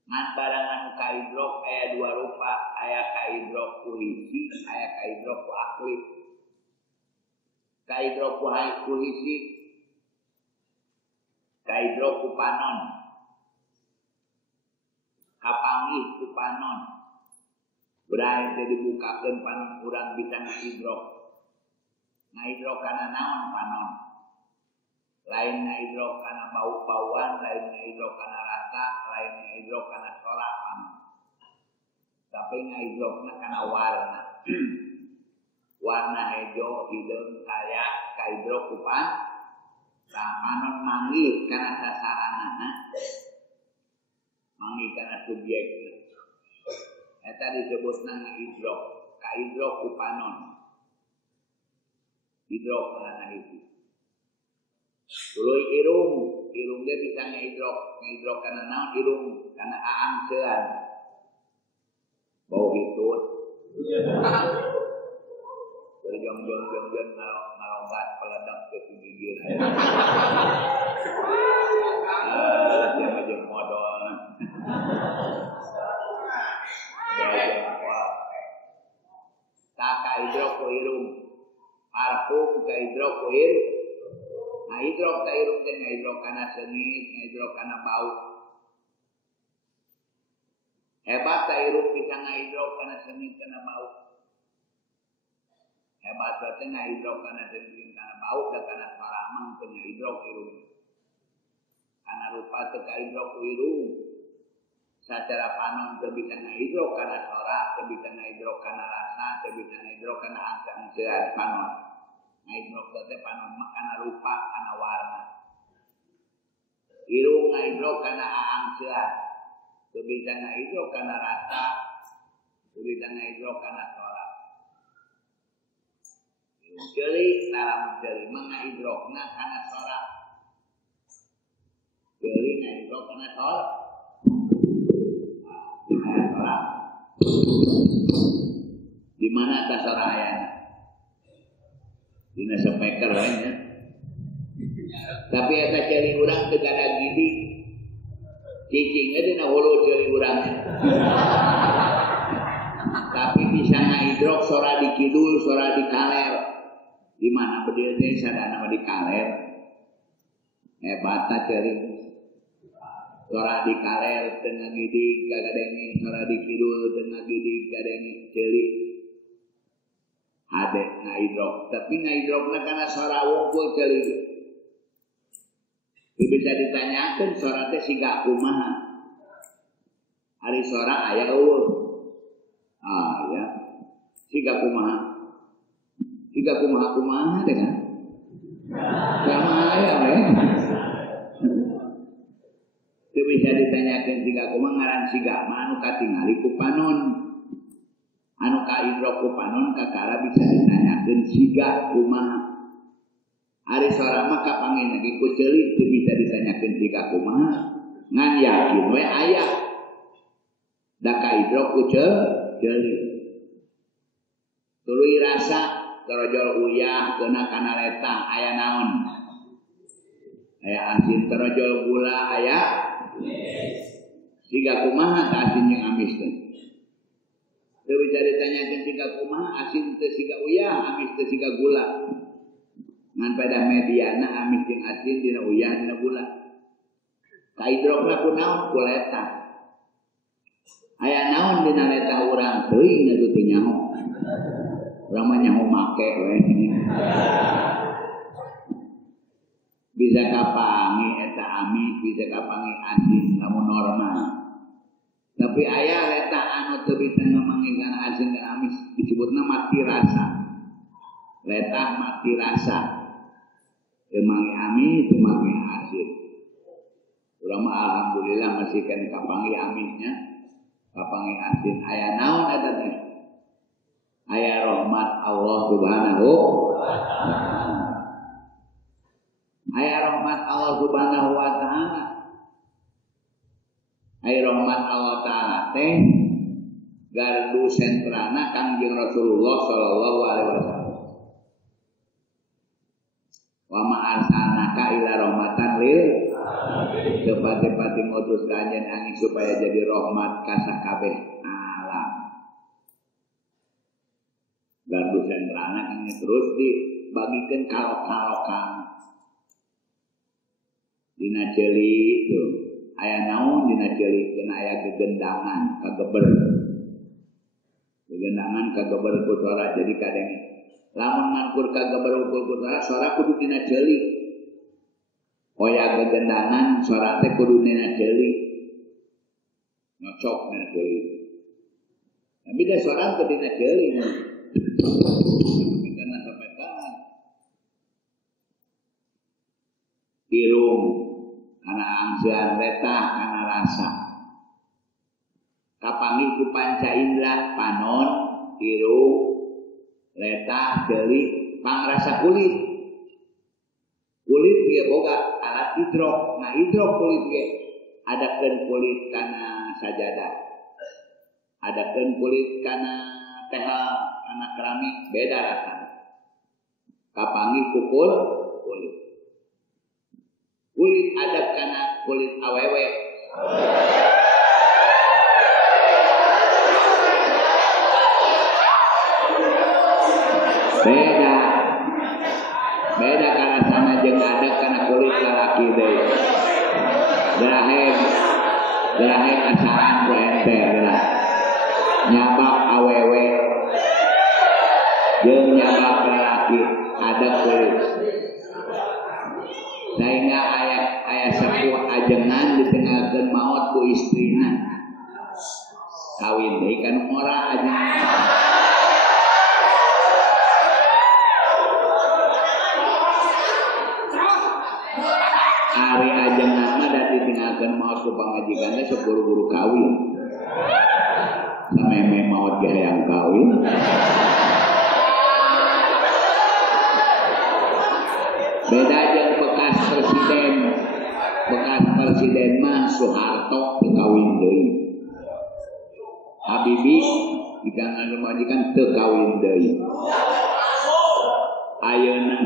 ngan barangan kaidrok aya 2 rupa aya kaidrok ku hisi aya kaidrok ku akli kaidrok ku hisi kaidrok ku panon kapanggih ku panon berarti dibukakeun panon urang bisa ngaidrok ngaidrok kana naon panon lain ngaidrok kana bau-bauan lain ngaidrok kana rasa lain ngaidrok kana sorak panon tapi ngaidrokna kana warna warna hijau hideung kayak kaidrok kupan panon manggih kana sasaranana manggih kana subjekna eta disebutna idrok kaidrok kupanon idrok kana hiji tuluy irung ge bisa ngaidrok kana naon irung kana aangseun bau hitut berjong-jong ngalombat peledak ke gigir jangan jeung modal tak kaidrok ku irung parfum kaidrok ku irung nah hidrok ka irung teh ngaidrok kana seunit ngaidrok kana bau hebat ka irung bisa ngaidrok kana seunit kana bau hebat berarti ngaidrok kana seunit kana bau da kana saramang teu ngaidrok irung kana rupa teu kaidrok ku irung sacara panon teu bisa ngaidrok kana sorak teu bisa ngaidrok kana rasa teu bisa ngaidrok kana angsa-angsean panon ngaidrok teh panon mah kana rupa kana warna irung ngaidrok kana aangsean teu bisa ngaidrok kana rasa teu bisa ngaidrok kana sorak ceuli taram ceuli mah ngaidrokna kana sorak ceuli ngaidrok kana sorak di mana tas sorayana dina speaker lainnya tapi eta cari urang teu kada gidi cicing dina hulu cari urang tapi bisa ngaidrok sora di kidul sora di kaler di mana bedil teh sadana di kaler hebat cari sora di kaler tengah gidi kagadengi sora di kidul tengah gidi kagadengi ceuli ade ngaidrok tapi ngaidrokna kana sora wungkul ceuli bisa ditanyakeun sora teh siga kumaha ari sora aya eueuh ya siga kumaha teh kan sama aya we teu bisa ditanyakeun siga kumaha ngaran siga mah anu katingali ku panon anu kaidrok ku panon kakara bisa ditanyakeun siga kumaha ari sora mah kapanggih lagi ku ceuli teu bisa ditanyakeun siga kumaha ngan yakin we aya da kaidrok ku ceuli tuluy rasa torojol uyah keuna kana letang aya naon aya asin torojol gula aya siga kumaha tah asin jeung amis teh teu bisa ditanyakeun siga kumaha asin teu siga uyah amis teu siga gula ngan pada mediana amis jeung asin dina uyah dina gula kaidrokna kunaon ku letang aya naon dina letang urang teuing atuh teu nyaho urang mah nyaho make we bisa kapangi eta amis bisa kapangi asin lamun normal tapi aya eta anu teu bisa ngamangi kana asin dan amis disebutna mati rasa letah mati rasa teu mangi amis teu mangi asin urang mah alhamdulillah masih kan kapangi amisnya kapangi asin aya naon eta teh aya rahmat Allah Subhanahu wa taala aya rahmat Allah Subhanahu wa taala aya rahmat Allah taala teh gardu sentrana Kangjeng Rasulullah sallallahu alaihi wasallam wa ma arsalnaka ila rahmatan lil tepati-pati ngutus kanjen angin supaya jadi rahmat ka sakabeh alam gardu sentrana kan terus dibagikeun kalok-kalokan dina ceuli tuh aya naon dina ceuli keuna aya gegendangan kageber ku suara jadi kadang lamun mangkur kageber ku suara kudu dina ceuli hoya gegendangan suara teh kudu dina ceuli nyocok dina ceuli tapi da suara teh dina ceuli karena sampaikan irung kana angsean, letah kana rasa. Kapanggih ku panca indra panon, irung, letah, jeli, pangrasa kulit. Kulit dia boga alat hidrok. Nah hidrok kulit dia adakeun kulit kana sajadah. Adakeun kulit kana tehal, kana keramik, beda rasana. Kapanggih kukul kulit. Kulit adab kana kulit awewe. Beda karena sana jeung adab kana kulit lalaki deui. Gerahe asaan ku ente geura. Nyabak awewe jeung nyabak lalaki adab kulit. Sehingga aya sepuh ajengan ditengahkeun maot ku istrina. Kawin deui kan ora ajengan. Ari ajengan mah da ditinggalkeun maot ku pangajikan teh seburu-buru kawin. Sameme maot ge hayang kawin. Beda jeung bekas presiden mah Soeharto teu kawin deui. Habibie dikana majikan teu kawin deui. Ayeuna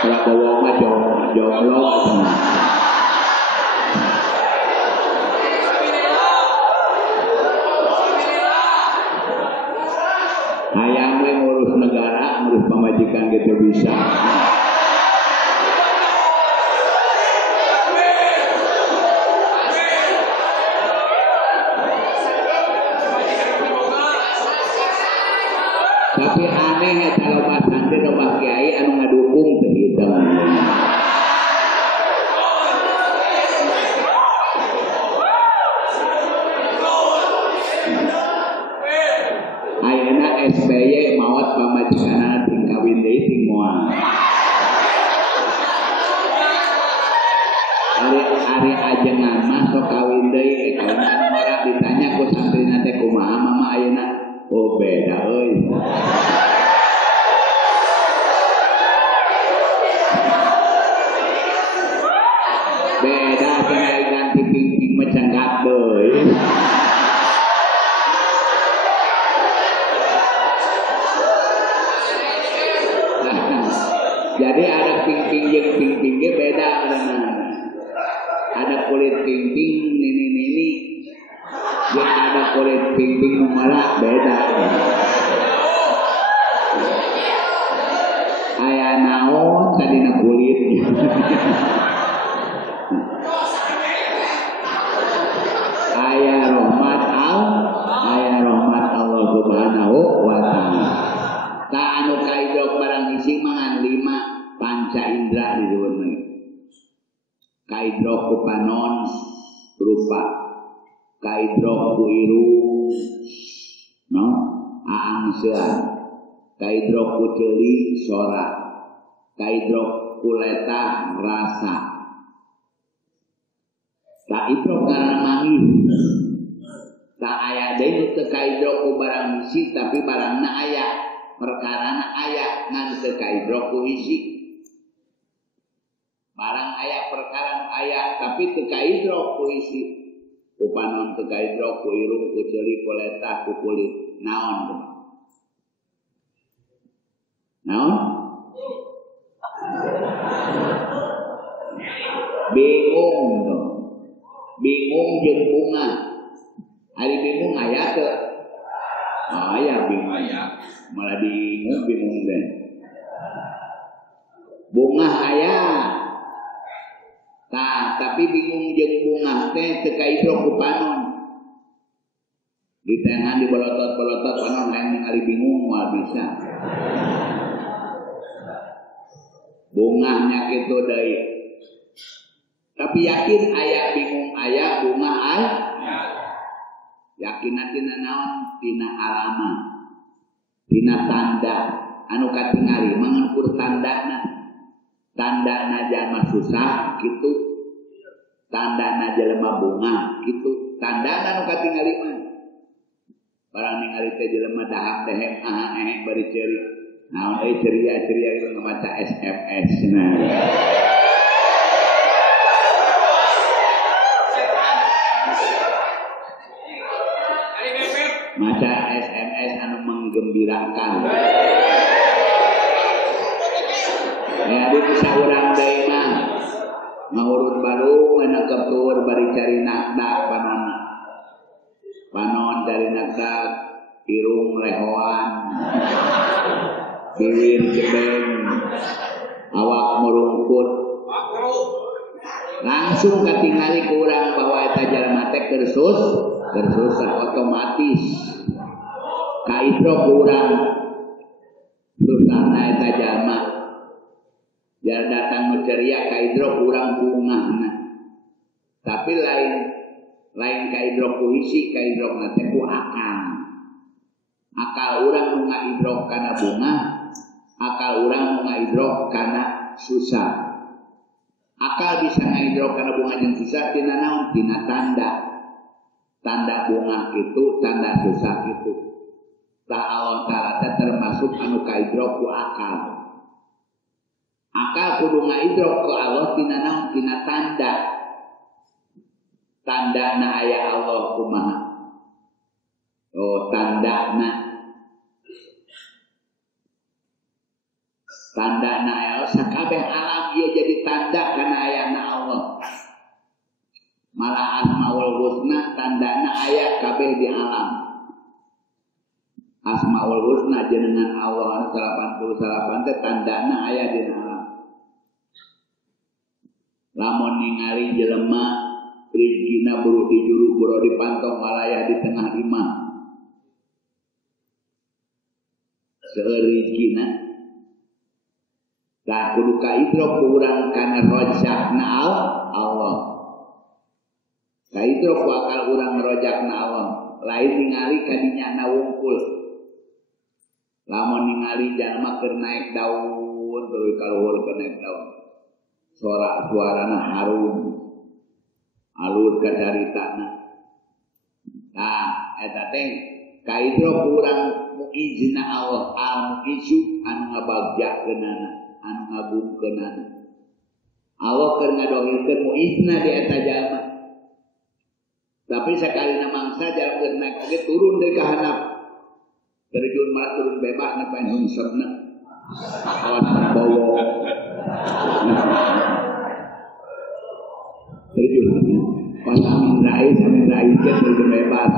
Prabowo mah jomblo cenah. Hayang we ngurus negara, ngurus pamajikan gitu bisa. Tapi aneh eta loba santri loba kiai anu ngadukung teh kitu. Ayeuna SBY maot pamajikanana ting kawin deui ting moal. Ari ajengan mah sok kawin deui, kawin kan ora ditanya ku santrina teh kumaha mama ayeuna. Oh beda euy. Beda cenah ganti pingping mecenggak deui. Jadi ada pingping jeung pingping ge beda beunang. Ada kulit pingping nini jeung ada kulit pingping nu merak beda. Aya naon tadina kulit. Aya rahmat Allah Subhanahu wa taala. Ta anu kaidrok barang isi mangan 5 panca indra di dhuwur mah. Kaidrok ku panon berupa kaidrok ku irung, no, aangseun. Kaidrok ku ceuli sorak. Kaidrok ku letah rasa. Tak idrok karena mangih. Tak aya deui nu teu kaidrok ku barang bisi tapi barangna aya. Perkarana aya ngan teu kaidrok ku isi. Barang aya perkara aya tapi teu kaidrok ku isi. Ku panon teu kaidrok ku irung ku ceuli ku letah ku kulit. Naon? Bingung dong. Bingung jeung bunga. Ari bingung aya teu? Aya bingung. Malah bingung deh. Bunga aya. Tah, tapi bingung jeung bunga teh teu kaidrok ku panon. Di tengah di bolotot-bolotot panon lain ningali bingung moal bisa. Bungahnya kitu deui. Tapi yakin aya bingung aya bunga aya. Yakinna tina naon? Tina alama. Tina tanda anu katingali mangan kur tandana. tandana jalma susah gitu, tandana jelema bunga gitu, tandana nu katingali mah barang ningali teh jelema dahak dehem bari ceri naon euy ceria gitu ngamaca SMS nah maca SMS anu menggembirakan ya di saurang deui mah ngurut baru mana ketur bari cari nakdak panon dari nakdak irung lehoan biwir jebeng awak merungkut langsung katingali ku urang bahwa eta jalma teh kersus otomatis kaidro ku urang susahna eta jalma jar datang nu ceria kaidro ku urang bungahna tapi lain kaidro ku isi kaidro teh ku akal urang nu ngaidro kana bunga akal urang nu ngaidro kana susah akal bisa ngaidro kana bunga jeung susah tina naon tina tanda bunga itu tanda susah itu tah Allah taala teh termasuk anu kaidro ku akal kudu ngaidro ku Allah tina naon tina tandana aya Allah kumaha tandana aya sakabeh alam ieu jadi tanda kana ayana Allah malah asmaul husna tandana aya kabeh di alam asmaul husna jenengan Allah anu 88 teh tandana aya di alam lamun ningali jelema rizkina buru di juru buru di pantong malaya di tengah imah seueur rizkina lah kudu kaidro ku urang kana rojakna Allah kaidro ku akal urang rojakna Allah lain ningali kadinyana wungkul lamun ningali jalma keur naik daun tuluy kaluhur keur naik daun suarana harum alur ka caritana nah eta teh kaidro ku urang muizna Allah al-muizu anu ngabagjakeunana anu ngagungkeunana Allah keur ngadohirkeun muizna di eta jalma tapi sakalina mangsa jalma keur naik oge turun deui ka handap terjun malah turun bebas nepain hungserna awan bowo terjun pas amin rais terjun bebas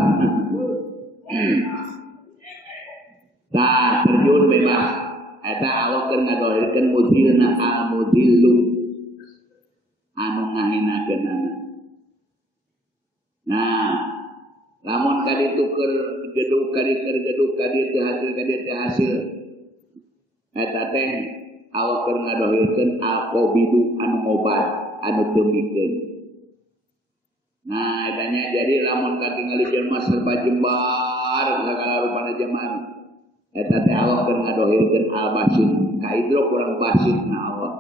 nah terjun bebas eta Allah keur ngadohirkeun mudhilna al-mudhillu anu ngahinakeunana nah lamun kaditu keur gedug kaditu hasil eta teh Allah keur ngadohirkeun al-qabidu anu ngobat anu teu mikeun nah etanya jadi lamun katingali jelema serba jembar sagala rupana jembar eta teh Allah keur ngadohirkeun al-basit kaidro kurang basitna Allah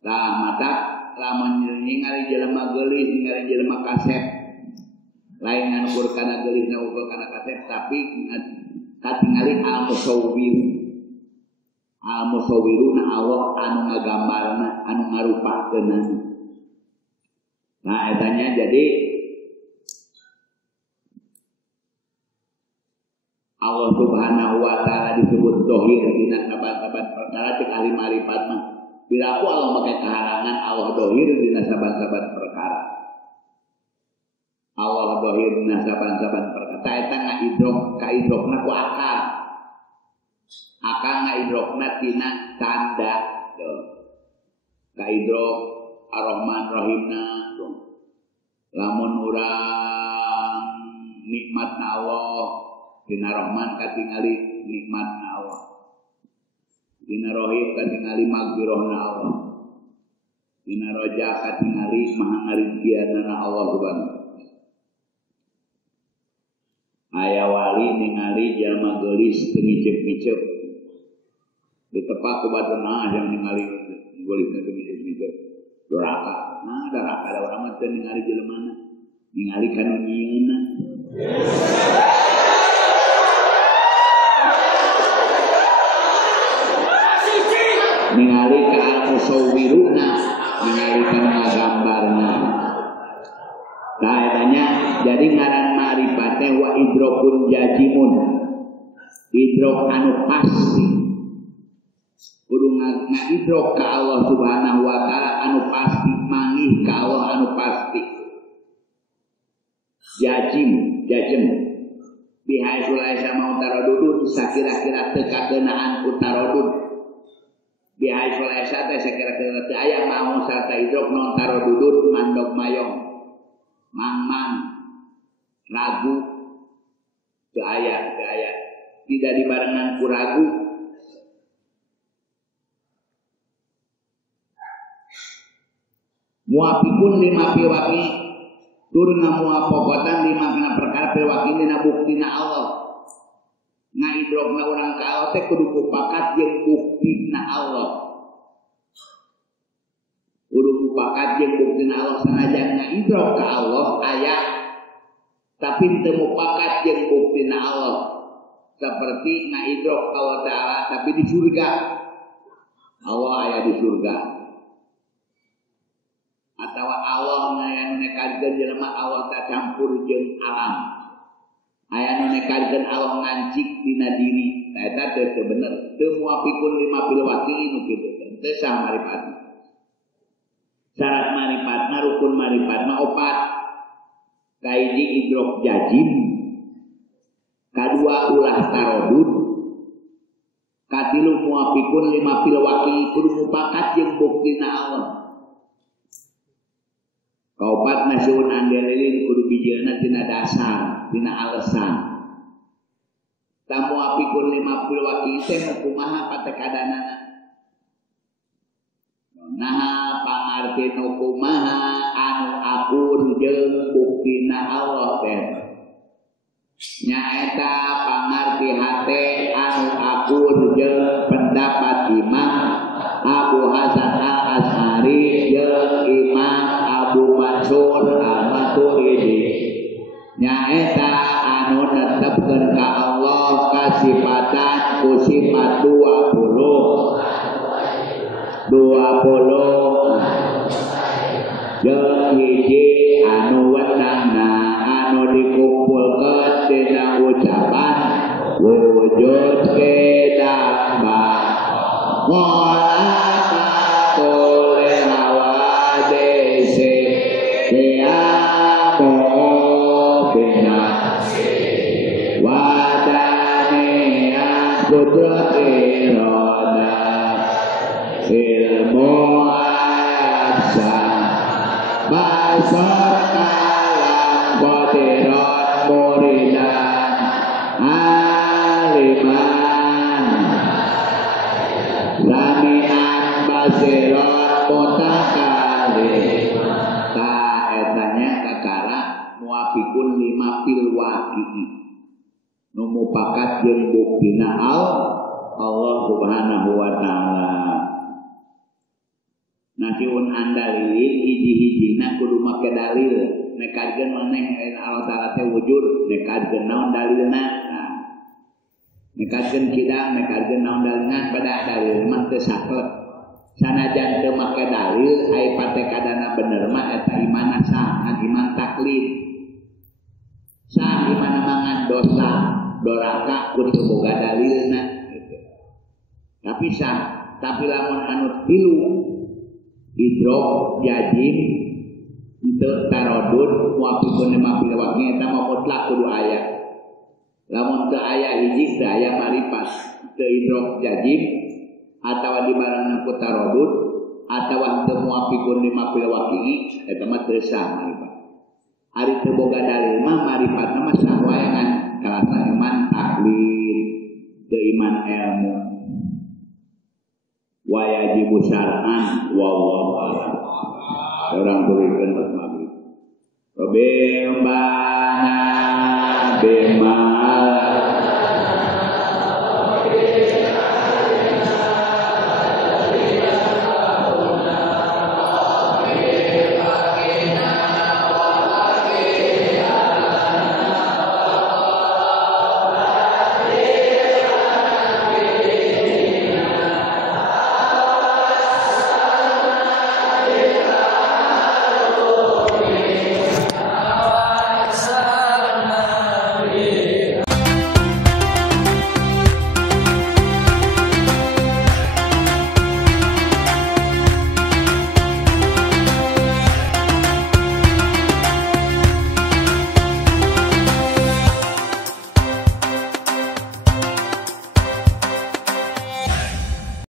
lah mata lamun ningali jelema geulis ningali jelema kasep lain ngan kana geulis na ukur kana kasep tapi katingali al-musawwiruna Allah anu ngagambarna anu ngarupakeunana nah etanya jadi Allah Subhanahu wa taala disebut dohir dina saban-saban perkara cek ahli ma'rifat mah bila Allah make kaharangan Allah dohir dina saban-saban perkara Allah dohir dina saban-saban perkara eta ngaidrok kaidrokna ku akal ngaidrokna tina tanda kaidrok Ar-Rahman Rahimna lamun urang nikmatna Allah dina Rahman katingali nikmatna Allah dina Rahim katingali magfirahna Allah dina Raja katingali maha ngarizkianana Allah subhanahu aya wali ningali jalma geulis teu ngicep-ngicep ditepak ku batuna yang ningali golitna teu bisa doraka. Nah, doraka ada urang mah teu ningali jeleumana, ningali kana nyieunna. Ningali ka musawwiruna, ningali kana ngagambarna. Tah etanya jadi ngaran ma'rifat teh wa idrokun jazimun. Idrok anu pasti. Kudu ngidrok ka Allah Subhanahu wa taala anu pasti, manggih ka Allah anu pasti. Jazim bihai sulai sama tarodudun sakira-kira teu kakeunaan ku tarodud. Bihai sulai teh sakira-kira teu aya mau sarta idrok non tarodudun mandog mayong. Mang ragu teu aya tidak dibarengan ku ragu. Muafikun lima piwaki tur ngamuapokotan lima kana perkara piwaki dina buktina Allah. Ngaidrokna urang ka Allah teh kudu mupakat jeung buktina Allah. Kudu mupakat jeung buktina Allah sanajan ngaidrok ka Allah aya tapi teu mupakat jeung buktina Allah. Seperti ngaidrok Allah Ta'ala tapi di surga. Allah aya di surga. Atau Allah aya nekarkeun jelema Allah tak campur jeung alam. Aya nu nekarkeun Allah ngancik dina diri. Eta teu bener. Teu muafikun lima fil waqi nu kitu. Teu sah marifat. Syarat marifat, rukun marifat mah opat. Kaiji idrok jazim. Kadua ulah tarodud. Katilu muafikun lima fil waqi kudu mupakat jeung buktina Allah. Kaopat nasiun andelilin kudu bijilna tina dasar, tina alasan. Tamu apikun lima puluh waki teh kumaha patekadanana. Nah pangarti kumaha anu akun jeung buktina Allah teh. Nyaeta pangarti hate anu akun jeung pendapat Imam Abu Hasan Al-Asy'ari jeung Imam Abu Mansur Al-Maturidi. Nyaeta anu netepkeun ka Allah kasifatan ku sifat 20 jeung hiji anu wenangna anu dikumpulkeun tina ucapan wujud kedah ilmu ayatsa basar kalam qadirat muridan aliman lamian basirat mutakalim. Ta etanya kakara muafikun lima fil waqi'i nu mupakat jeung buktina Allah Subhanahu wa taala. Nasiun andalilin hiji-hijina kudu make dalil nekadkeun maneh Allah taala teh wujud nekadkeun naon dalilna. Nekadkeun kidang nekadkeun naon dalilna pada dalil mah teu saklek. Sanajan teu make dalil ai patekadana bener mah eta iman sah, iman taklid. Sah iman mangan dosa, doraka kudu boga dalilna. Tapi sah, tapi lamun anu tilu idrok jazim teu tarodud muafikun lima fil waqi eta mah mutlak kudu aya. Lamun teu aya hiji teu aya marifat, teu idrok jazim atawa dibarengan ku tarodud atawa teu muafikun lima fil waqi eta mah teu sah marifat. Ari teu boga dalil mah marifatna mah sah wae ngan kalasan iman taklid teu iman ilmu. Wa yajibu syar'an wallahu a'lam. Orang berikan maghrib. Bima